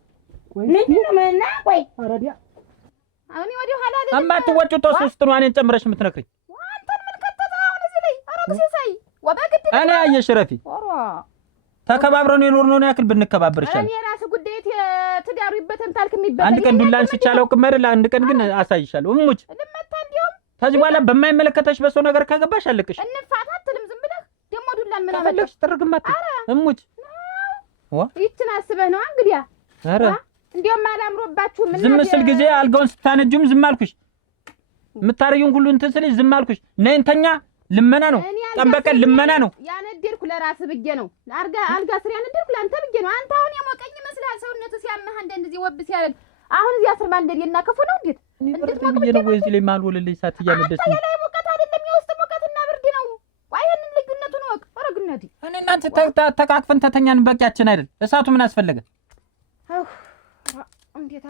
ቆይ ምንድነው እና ቆይ አረዲያ አሁን ወዲሁ ሐላል አማትወጪው ተስ ውስጥ ነው እኔን ጨምረሽ የምትነክሪኝ አንተን ምን ከተታ አሁን እዚህ ላይ አረግሴ ሳይ ወበግድ እኔ አየሽ ረፊ ተከባብረን የኖርነው ያክል ብንከባበር ይሻላል እኔ ራስ ጉዳይት ትዳሩ ይበተን ታልክ የሚበተን አንድ ቀን ዱላን ሲቻለው ቅመር አንድ ቀን ግን አሳይሻለሁ እሙች ልመታ እንዲያውም ከዚህ በኋላ በማይመለከተሽ በሰው ነገር ከገባሽ አለቅሽ እንፋታ አትልም ዝም ብለህ ደግሞ ዱላን ምን አፈለግሽ ትርግማት እሙች ይችን አስበህ ነው እንግዲህ አረ እንዲያውም አላምሮባችሁም እና ዝም ስል ጊዜ አልጋውን ስታነጁም ዝም አልኩሽ የምታረዩን ሁሉ እንትን ስልሽ ዝም አልኩሽ ነይ እንተኛ ልመና ነው ቀን በቀን ልመና ነው ያነደርኩ ለራስህ ብዬ ነው አልጋ ስር ያነደርኩ ለአንተ ብዬ ነው አንተ አሁን የሞቀኝ ይመስልሃል ሰውነቱ ሲያመህ እንደዚህ ወብ ሲያደርግ አሁን እዚያ ስር ማንደር የና ክፉ ነው እንዴት ብዬ ነው ወይ እዚህ ላይ ማልወለልኝ ሳት እያነደስኝ ላይ ሙቀት አይደለም የውስጥ ሙቀትና ብርድ ነው ቆይ ይሄንን ልዩነቱን ወቅ ወረግነቲ እኔ እናንተ ተቃቅፈን ተተኛን በቂያችን አይደል እሳቱ ምን አስፈለገ እንዴት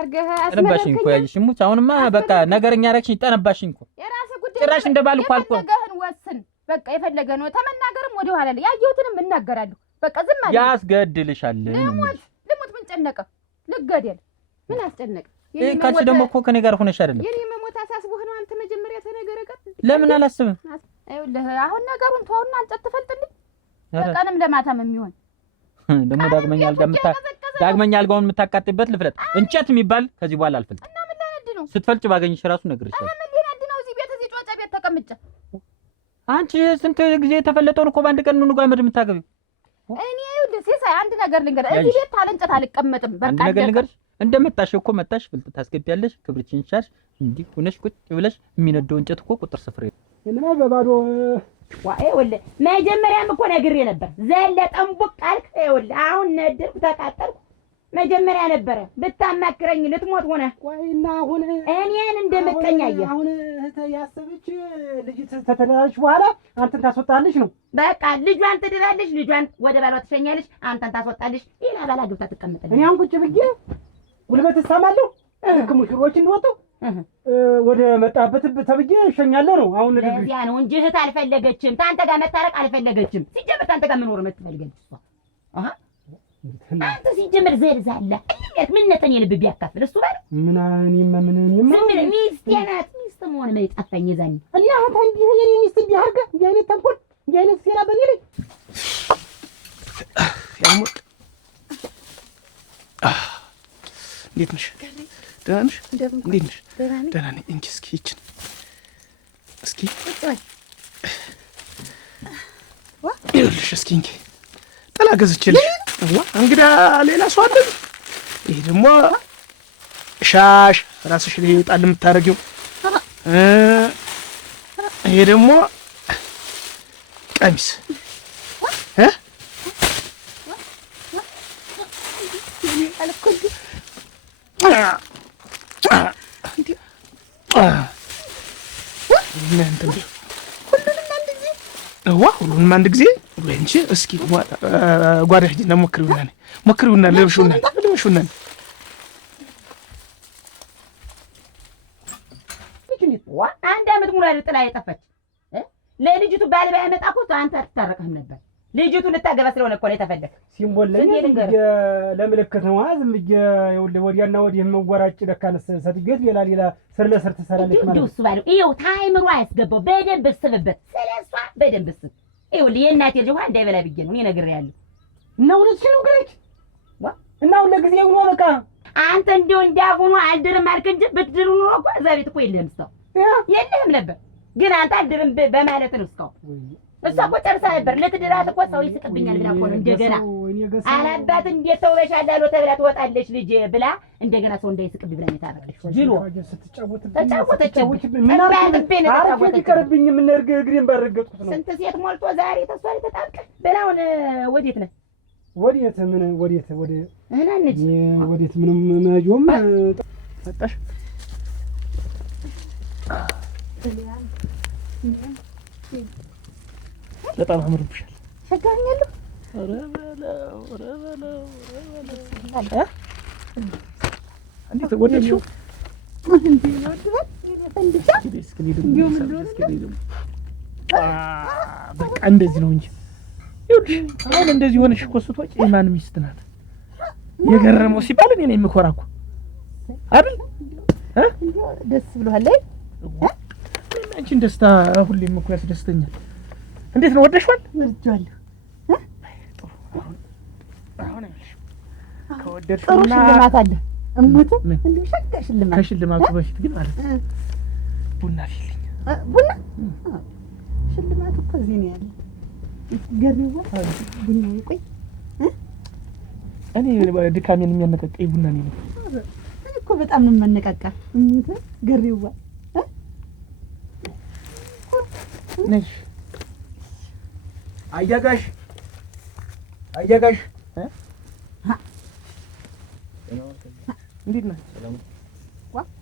አርገህ ጠነባሽኝ እኮ ያይሽ ሙች አሁንማ በቃ ነገረኛ አረግሽኝ ጠነባሽኝ እኮ የራስህ ጉዳይ ጭራሽ እንደባል እኮ አልኩ ነገህን ወስን በቃ የፈለገ ነው ተመናገርም ወዲህ ኋላ ላይ ያየሁትንም እናገራለሁ በቃ ዝም ማለት ያስገድልሻል ልሙት ምን ጨነቀ ልገደል ምን አስጨነቀ ካንቺ ደግሞ እኮ ከኔ ጋር ሆነሽ አይደለም የኔ መሞት አሳስቦህ ነው አንተ መጀመሪያ ተነገረቀት ለምን አላስብም አይውልህ አሁን ነገሩን ተውና አንጨት ትፈልጥልኝ በቀንም ለማታም የሚሆን ደግሞ ዳግመኛ አልጋውን የምታቃጥይበት ልፍለጥ እንጨት የሚባል ከዚህ በኋላ አልፈልጥም ሊነድ ነው? ስትፈልጭ ባገኝሽ ራሱ ነግሬሻለሁ። ምን ሊነድ ነው? እዚህ ቤት እዚህ ጮጨ ቤት ተቀምጬ አንቺ ስንት ጊዜ የተፈለጠውን እኮ በአንድ ቀን ነው ጋር የምታገቢው? እኔ ይኸውልህ ሲሳይ አንድ ነገር ልንገርህ፣ እዚህ ቤት ታለንጨት አልቀመጥም። በቃ አንድ ነገር ልንገርሽ፣ እንደመጣሽ እኮ መጣሽ ፍልጥ ታስገቢያለሽ፣ ክብርችን ሻሽ እንዲህ ሆነሽ ቁጭ ብለሽ የሚነደው እንጨት እኮ ቁጥር ስፍር የለም። እና በባዶ ይኸውልህ መጀመሪያም እኮ ነግሬ ነበር። ዘለ ጠንቡቅ አልክ። ይኸውልህ አሁን ነደርኩ ተቃጠልኩ። መጀመሪያ ነበረ ብታማክረኝ ልትሞት ሆነ። ቆይና አሁን እኔን እንደምቀኛ አየህ። አሁን እህት ያሰበች ልጅ ተተዳራች በኋላ አንተን ታስወጣለች ነው። በቃ ልጇን ትድራለች፣ ልጇን ወደ ባሏ ትሸኛለች፣ አንተን ታስወጣለች። ሌላ ባላ ግብታ ትቀመጥልኝ። እኔ አሁን ቁጭ ብዬ ጉልበት እሳማለሁ። ልክ ሙሽሮች እንደወጡ ወደ መጣበት ተብዬ እሸኛለሁ ነው። አሁን ለዚያ ነው እንጂ እህት አልፈለገችም። ታንተ ጋር መታረቅ አልፈለገችም። ሲጀምር ታንተ ጋር መኖር የምትፈልገች እሷ። አንተ ሲጀምር ዘርዛለህ ምን ነጠን የልብ ቢያካፍል እሱ ባለ ሚስቴ ናት። ሚስት መሆን ነው የጠፋኝ የዛኔ እና አንተ እንዲህ የኔ ሚስት እንዲህ አድርገህ እንዲህ አይነት ተንኮል እንዲህ አይነት ሴራ በኔ ላይ ያሞት። እንዴት ነሽ? ደህና ነሽ? እንዴት ነሽ? ደህና ነኝ። እንኪ እስኪ ይችን እስኪ ይኸውልሽ እስኪ እንኪ ጠላ ገዝቼልሽ እንግዳ ሌላ ሰው አለ። ይሄ ደግሞ ሻሽ ራስሽ ላይ ጣል የምታረጊው፣ ይሄ ደግሞ ቀሚስ ሁሉንም አንድ ጊዜ እንጂ እስኪ ጓዳ ሂጂና ሞክሪውና ልብሹና አንድ አመት ሙሉ ጥላ የጠፋች ለልጅቱ ባል ባያመጣ እኮ አንተ አትታረቅህም ነበር። ልጅቱ ልታገባ ስለሆነ እኮ ነው የተፈለክ። ሲምቦለኝ ለምልክት ነው። ዝም ብዬ ወዲያና ወዲህ የምወራጭ ደካነስ ሰትጌት ሌላ ስር ለስር ትሰራለች ማለት ነው። እሱ ባለው ይኸው ታይምሮ አያስገባው። በደንብ እስብበት፣ ስለሷ በደንብ እስብ። ይኸውልህ የእናቴ ልጅ ውሃ እንዳይበላ ብዬ ነው እኔ ነግሬሃለሁ። እና እውነትሽን ነው ግረች እና አሁን ለጊዜው ነው በቃ አንተ እንዲሁ እንዳሁኑ አልድርም አልክ እንጂ ብትድሩ ኑሮ እኮ እዛ ቤት እኮ የለህም። የለህም ነበር ግን አንተ አልድርም በማለት ነው እስካሁን። እሷ እኮ ጨርሳ ነበር። ልትድራት እኮ ሰው ይስቅብኛል ብላ እኮ ነው እንደገና አላባት እንዴት ተውበሻል አሉ ተብላ ትወጣለች ልጅ ብላ እንደገና ሰው እንዳይስቅብኝ ብላ የታረቀች ጅሎ ተጫወተች። ምን አርፈት ይቀርብኝ ምን እግሬን ባረገጥኩት ነው። ስንት ሴት ሞልቶ ዛሬ ተሷል ተጣብቀ በላውን ወዴት ነህ? ወዴት ምንም መጆም መጣሽ በጣም አምሮብሻል። ሸጋኛለሁ። እንዴት ወደድሽው? በቃ እንደዚህ ነው እንጂ አሁን እንደዚህ ሆነሽ እኮ ስትወጪ የማን ሚስት ናት የገረመው ሲባል እኔ ነኝ የምኮራ እኮ አይደል? ደስ ብሎሃል አይደል? አንቺን ደስታ ሁሌም እኮ ያስደስተኛል። እንዴት ነው ወደሽዋል? ወድጃለሁ። አሁን ከወደድሽውና ሽልማት አለ እሙት እንደው ሸጋ ሽልማት። ከሽልማቱ በፊት ግን ማለት ቡና ፊልኝ ቡና ሽልማቱ እኮ እዚህ ነው ያለ። ገሪዋ ቡና ይቆይ እኔ ድካሜን የሚያነቃቃኝ ቡና ነው እኮ በጣም ነው የማነቃቃ። እሙት ገሪዋ ነሽ አያጋሽ እንዴት ነህ? ሰላም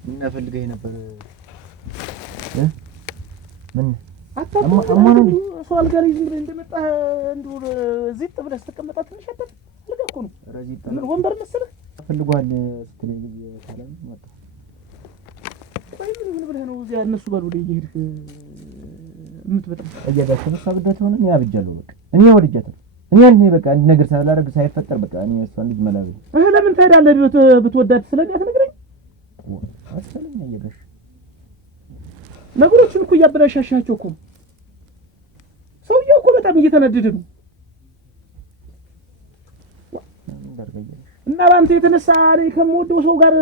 ምን ፈልገህ ነበር? ምን አማኑ ሰው አልጋ ላይ ዝም ብለህ እንደመጣህ እንደው ዚጥ ብለህ ስትቀመጣ ትንሽ አልጋ እኮ ነው። ምን ወንበር መሰለህ ፈልጓል ስትለኝ ሰላም መጣ። ቆይ ምን ብለህ ነው እዚያ እነሱ ባሉ ላይ እየሄድክ የምትበጣም? አያጋሽ ተመሳግደት ሆነ እኔ አብጃለሁ። በቃ እኔ ወድጃታለሁ። እኔ በቃ አንድ ነገር ሳላደርግ ሳይፈጠር በቃ እኔ እሷን ልጅ መላው ለምን ትሄዳለህ? ብትወዳት ስለጋት ነግረኝ አሰለኝ። አያጋሽ ነገሮችን እኮ እያበላሻሻቸው እኮ ሰውዬው እኮ በጣም እየተናደደ ነው። እና በአንተ የተነሳ እኔ ከምወደው ሰው ጋር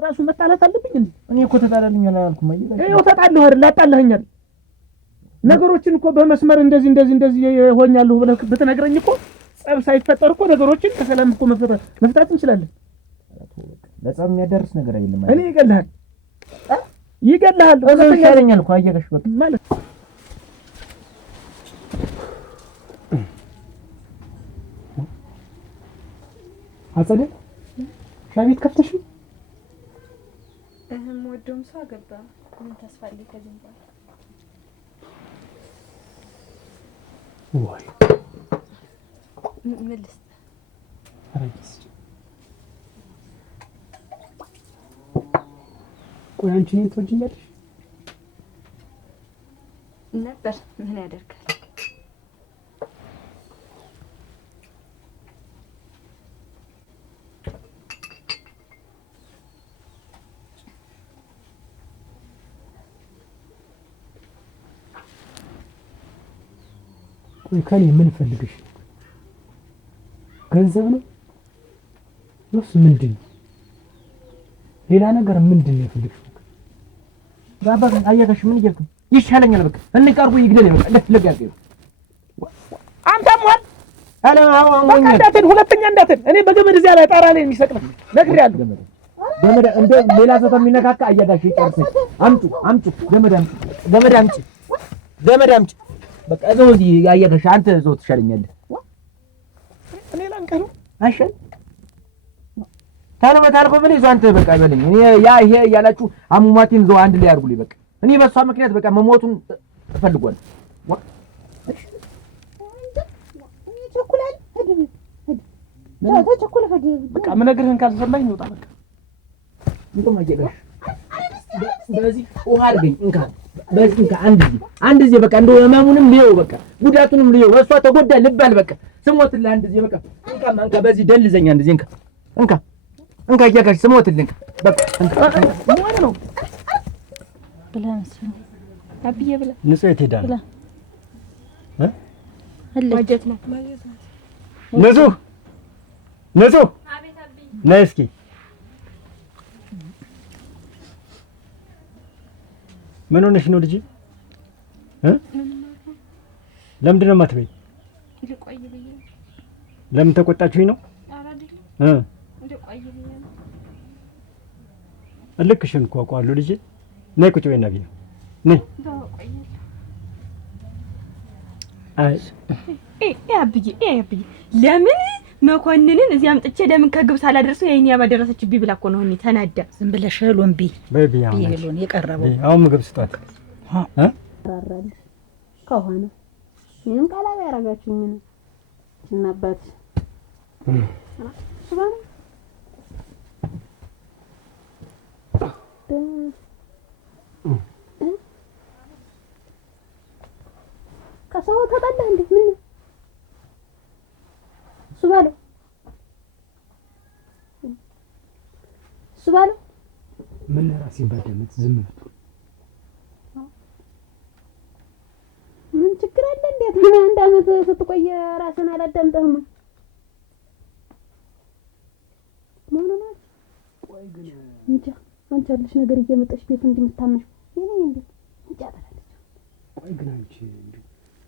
ራሱ መጣላት አለብኝ እንዴ? እኔ እኮ ተጣላልኝ አላልኩም። ይኸው ተጣልሁ አይደል? አጣላኸኛል። ነገሮችን እኮ በመስመር እንደዚህ ሆኛለሁ ብለህ ብትነግረኝ እኮ ጸብ ሳይፈጠር እኮ ነገሮችን ከሰላም እኮ መፍታት እንችላለን። ለጸብ የሚያደርስ ነገር አይደለም። እኔ ይገልሃል ይሻለኛል እኮ አየኸሽ በቃ ማለት አጸደ ሻይ ቤት ከፍተሽ ወደውም ሰው አገባ። ምን ተስፋ አለኝ ከዚህ በኋላ? ወይ ምልስ አረጋግጥ። ቆይ አንቺ እኔን ትወጂኛለሽ ነበር? ምን ያደርጋል? ቆይ ከኔ ምን ፈልግሽ? ገንዘብ ነው ወይስ ምንድን ነው? ሌላ ነገር ምንድን ነው የፈለግሽው? ባባ አየኸሽ ምን እያልኩ ይሻለኛል በቃ እንቀርቡ ይግደል በቃ ለፍለግ ያልከው አንተም ወል አለ አሁን ሁለተኛ እንዳትን እኔ በገመድ እዚያ ላይ ጣራ ላይ የሚሰቅል ነግሬያለሁ። ገመድ እንደ ሌላ ሰው የሚነካካ አያዳሽ ይጨርሰኝ። አምጡ ገመድ አምጪ በቃ እዛው እዚህ አየኸሽ አንተ እዛው ትሻለኛለህ። እኔ ላንቀር አይሻል ታልቆ በል ይዞ አንተ በቃ በለኝ። እኔ ይሄ ያላችሁ አሙማቲን ዘው አንድ ላይ አድርጉልኝ በቃ እኔ በሷ ምክንያት በቃ መሞቱን እፈልጋለሁ። በቃ ምነግርህን ካልሰማኝ እንውጣ በቃ እንቶም አየኸሽ በዚህ ውሃ አድርገኝ እንካ በዚህ እንካ አንድ ጊዜ በቃ እንደው ህመሙንም ልየው በቃ ጉዳቱንም ልየው እሷ ተጎዳ ልባል በቃ ስሞትልህ አንድ ጊዜ በቃ እንካ በዚህ ደልዘኛ አንድ ጊዜ እንካ እያጋሽ ስሞትልህ በቃ ምን ነው ብለህ መሰለኝ አብዬ ብለህ ንጹህ የት ሄዳ ነው? ማጀት ነው ንጹህ ነይ እስኪ ምን ሆነሽ ነው ልጅ? ለምንድን ነው የማትበይ? ልቆይ ብዬ ነው። ለምን ተቆጣችሁኝ ነው? ኧረ አይደለም ልቆይ ብዬ ነው። እልክሽን እኮ አውቀዋለሁ ልጄ። ነይ ቁጭ በይና ብዬ ነይ። አብዬ ለምን መኮንንን እዚህ አምጥቼ ለምን ከግብስ አላደርሰው የኔ ያባደረሰችብኝ ብላ እኮ ነው እኔ ተናዳ። ዝም ብለሽ እህሉን በይ የቀረበው አሁን ምግብ ስጧት ራራል ከሆነ ምን ቃላብ ያረጋችሁ ምን እናባት ሱባን ከሰው ተጣላ እንዴ? ምን ሱባለ ምን ራሴን ባደመጥ ዝም ብትሉ ምን ችግር አለ? እንዴት ምን አንድ አመት ስትቆይ ራስን አላዳምጠህም? ማንና ቆይ ግን እንጃ አንቺ ያለሽ ነገር እየመጣሽ ቤት እንደምታመሽ የኔ እንዴ እንጃ ታላለች። ቆይ ግን አንቺ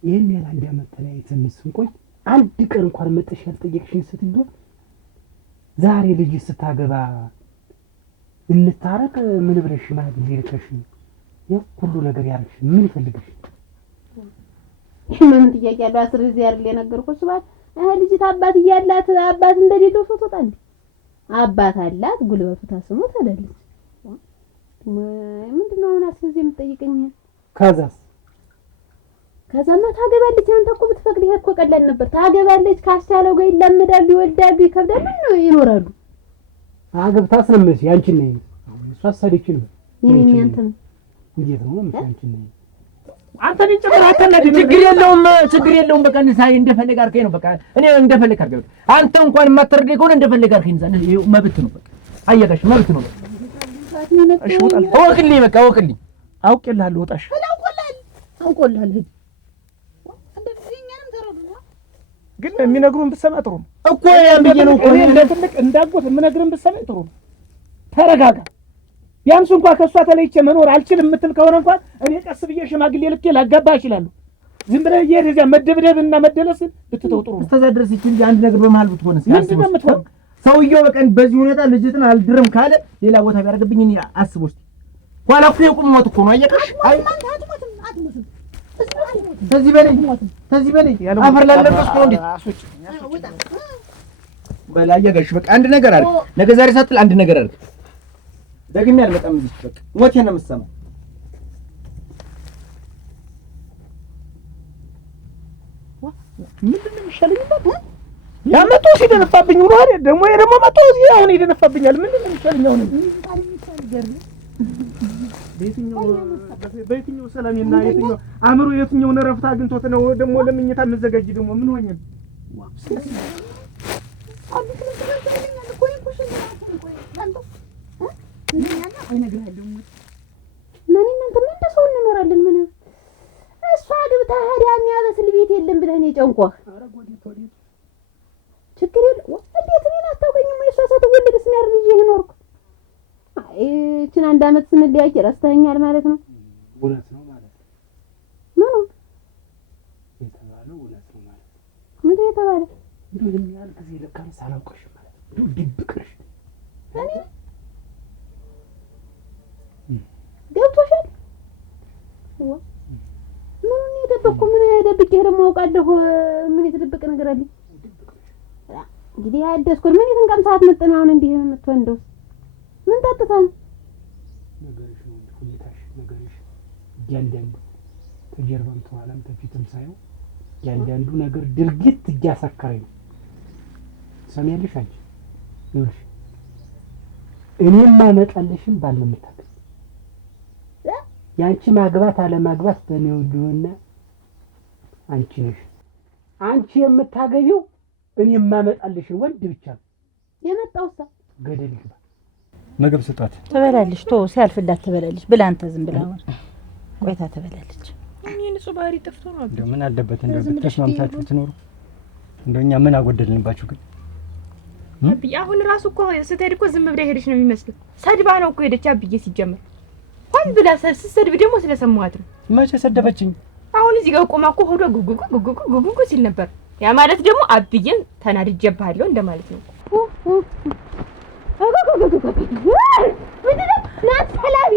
ይሄን ያህል አንድ አመት ተለያይተን ስንቆይ አንድ ቀን እንኳን መጥተሽ ያልጠየቅሽኝ ስትይ ዛሬ ልጅ ስታገባ እንታረቅ ምን ብለሽ ማለት ልልከሽ ሁሉ ነገር ያርክሽ ምን ፈልግሽ? ምን ጥያቄ ያለው አስር ጊዜ አይደል የነገርኩሽ? ባል ልጅት አባት እያላት አባት እንደሌለ ሰው ትወጣል። አባት አላት ጉልበቱ ታስሞ ተደልች። ምንድነው አሁን አስር ጊዜ የምትጠይቀኝ? ከዛማ ታገባለች። አንተ እኮ ብትፈቅድ ይሄ እኮ ቀላል ነበር። ታገባለች፣ ካስቻለው ጋር ይላመዳሉ፣ ይወልዳሉ፣ ይከብዳሉ ነው ይኖራሉ። አገብታ ስለምሽ ያንቺን ነኝ እሷ አሳደች ነው ይሄን ያንተ እንዴት ነው ያንቺን ነኝ አንተ ነኝ ጨምራ አታናድ። ችግር የለውም በቃ ንሳይ እንደፈለግ አድርገኝ ነው በቃ እኔ እንደፈለግ አድርገኝ። አንተ እንኳን የማትረዳኝ ከሆነ እንደፈለግ አድርገኝ። ይሄ መብት ነው በቃ አየጋሽ መብት ነው። እሺ ወጣል ወቅልኝ በቃ ወቅልኝ። አውቄልሃለሁ ወጣሽ አውቆልሃል ግን የሚነግሩን ብትሰማ ጥሩ ነው እኮ ያን ብዬ ነው እኮ እኔ እንደፈለግ እንዳጎት የምነግርህን ብትሰማ ጥሩ ነው። ተረጋጋ ቢያንስ እንኳን ከእሷ ተለይቼ መኖር አልችልም የምትል ከሆነ እንኳን እኔ ቀስ ብዬ ሽማግሌ ልኬ ላጋባ እችላለሁ። ዝም ብለህ እየሄድህ እዚያ መደብደብና መደለስን ብትተው ጥሩ ነው። እስከዛ ድረስ ይቺ አንድ ነገር በመሀል ብትሆንስ? ምንድን ነው የምትሆን? ሰውየው በቀን በዚህ ሁኔታ ልጅትን አልድርም ካለ ሌላ ቦታ ቢያደርግብኝ እኔ አስበው እስኪ። ኋላ እኮ የቁም ሞት እኮ ነው። አየቀሽ? አይ ከዚህ በላይ አፈር ላለበስ ነው እንዴ? በላይ ያገሽ በቃ አንድ ነገር አለ። ነገ ዛሬ ሳትል አንድ ነገር አለ። ደግሜ አልመጣም እዚህ በቃ ሞቴን ነው የምትሰማው። ምንድን ነው የሚሻለኝ? ያ መቶ ሲደነፋብኝ ነው አይደል? ደግሞ የደሞ መቶ እዚህ አሁን ይደነፋብኛል። ምንድን ነው የሚሻለኝ አሁን? በየትኛው ሰላሜና የትኛው አእምሮ የትኛውን እረፍት አግኝቶት ነው ደግሞ ለምኝታ የምዘጋጅ? ደግሞ ምን ሆኜ ነው? ሰው እንኖራለን። ምን እሷ ግብታ ሄዳ የሚያበስል ቤት የለም ብለህ እኔ ጨንቆህ ችግር የለም። እንዴት እኔን አታውቀኝም ወይ? እሷ ሳትወለድስ ነው ያርልጅ ይኖርኩ። አይ እችን አንድ አመት ስንለያይ ረስተኸኛል ማለት ነው። እውነት ነው ማለት ነው። ምኑ የተባለው እውነት ነው ማለት ነው። ምንድን የተባለ? እንደዚህ ያህል ጊዜ ለካም ሳላውቅሽ ማለት ነው። ድብቅ ነሽ። እኔ ገብቶሻል? ምኑን የደበቅኩ? ምን ደብቄ ደግሞ አውቃለሁ? ምን የተደበቀ ነገር አለ? እንግዲህ አደስኩት። ምን የተንቀምሳት መጥና አሁን እንዲህ የምትወንደው ምን ታጥታ ነው? ነገርሽ ነው ሁኔታሽ፣ ነገርሽ እያንዳንዱ ከጀርባም ተኋላም ከፊትም ሳይሆን እያንዳንዱ ነገር ድርጊት እያሳከረኝ ነው። ሰሚያለሽ? አንቺ ይኸውልሽ እኔም ማመጣልሽም ባል ነው የምታገኝ። ያንቺ ማግባት አለማግባት በእኔ ሁሉና አንቺ ነሽ። አንቺ የምታገቢው እኔ የማመጣልሽን ወንድ ብቻ ነው። የመጣው ሰው ገደል ይግባ። ምግብ ስጧት ትበላለች። ቶ ሲያልፍላት ትበላለች። ብላ አንተ ዝም ብላ ቆይታ ትበላለች። እኔ ንጹህ ባህሪ ጠፍቶ ነው። እንደው ምን አለበት እንደው ተስማምታችሁ ትኖሩ። እንደው እኛ ምን አጎደልንባችሁ ግን? አብዬ አሁን ራሱ እኮ ስትሄድ እኮ ዝም ብላ ሄደች ነው የሚመስለው። ሰድባ ነው እኮ ሄደች አብዬ። ሲጀመር ሆን ብላ ስትሰድብ ደግሞ ስለሰማኋት ነው። መቼ ሰደበችኝ? አሁን እዚህ ጋር ቆማ እኮ ሆዷ ጉጉጉ ሲል ነበር። ያ ማለት ደግሞ አብዬን ተናድጄብሃለሁ እንደማለት ነው። ምንድን ነው ናት ሰላቢ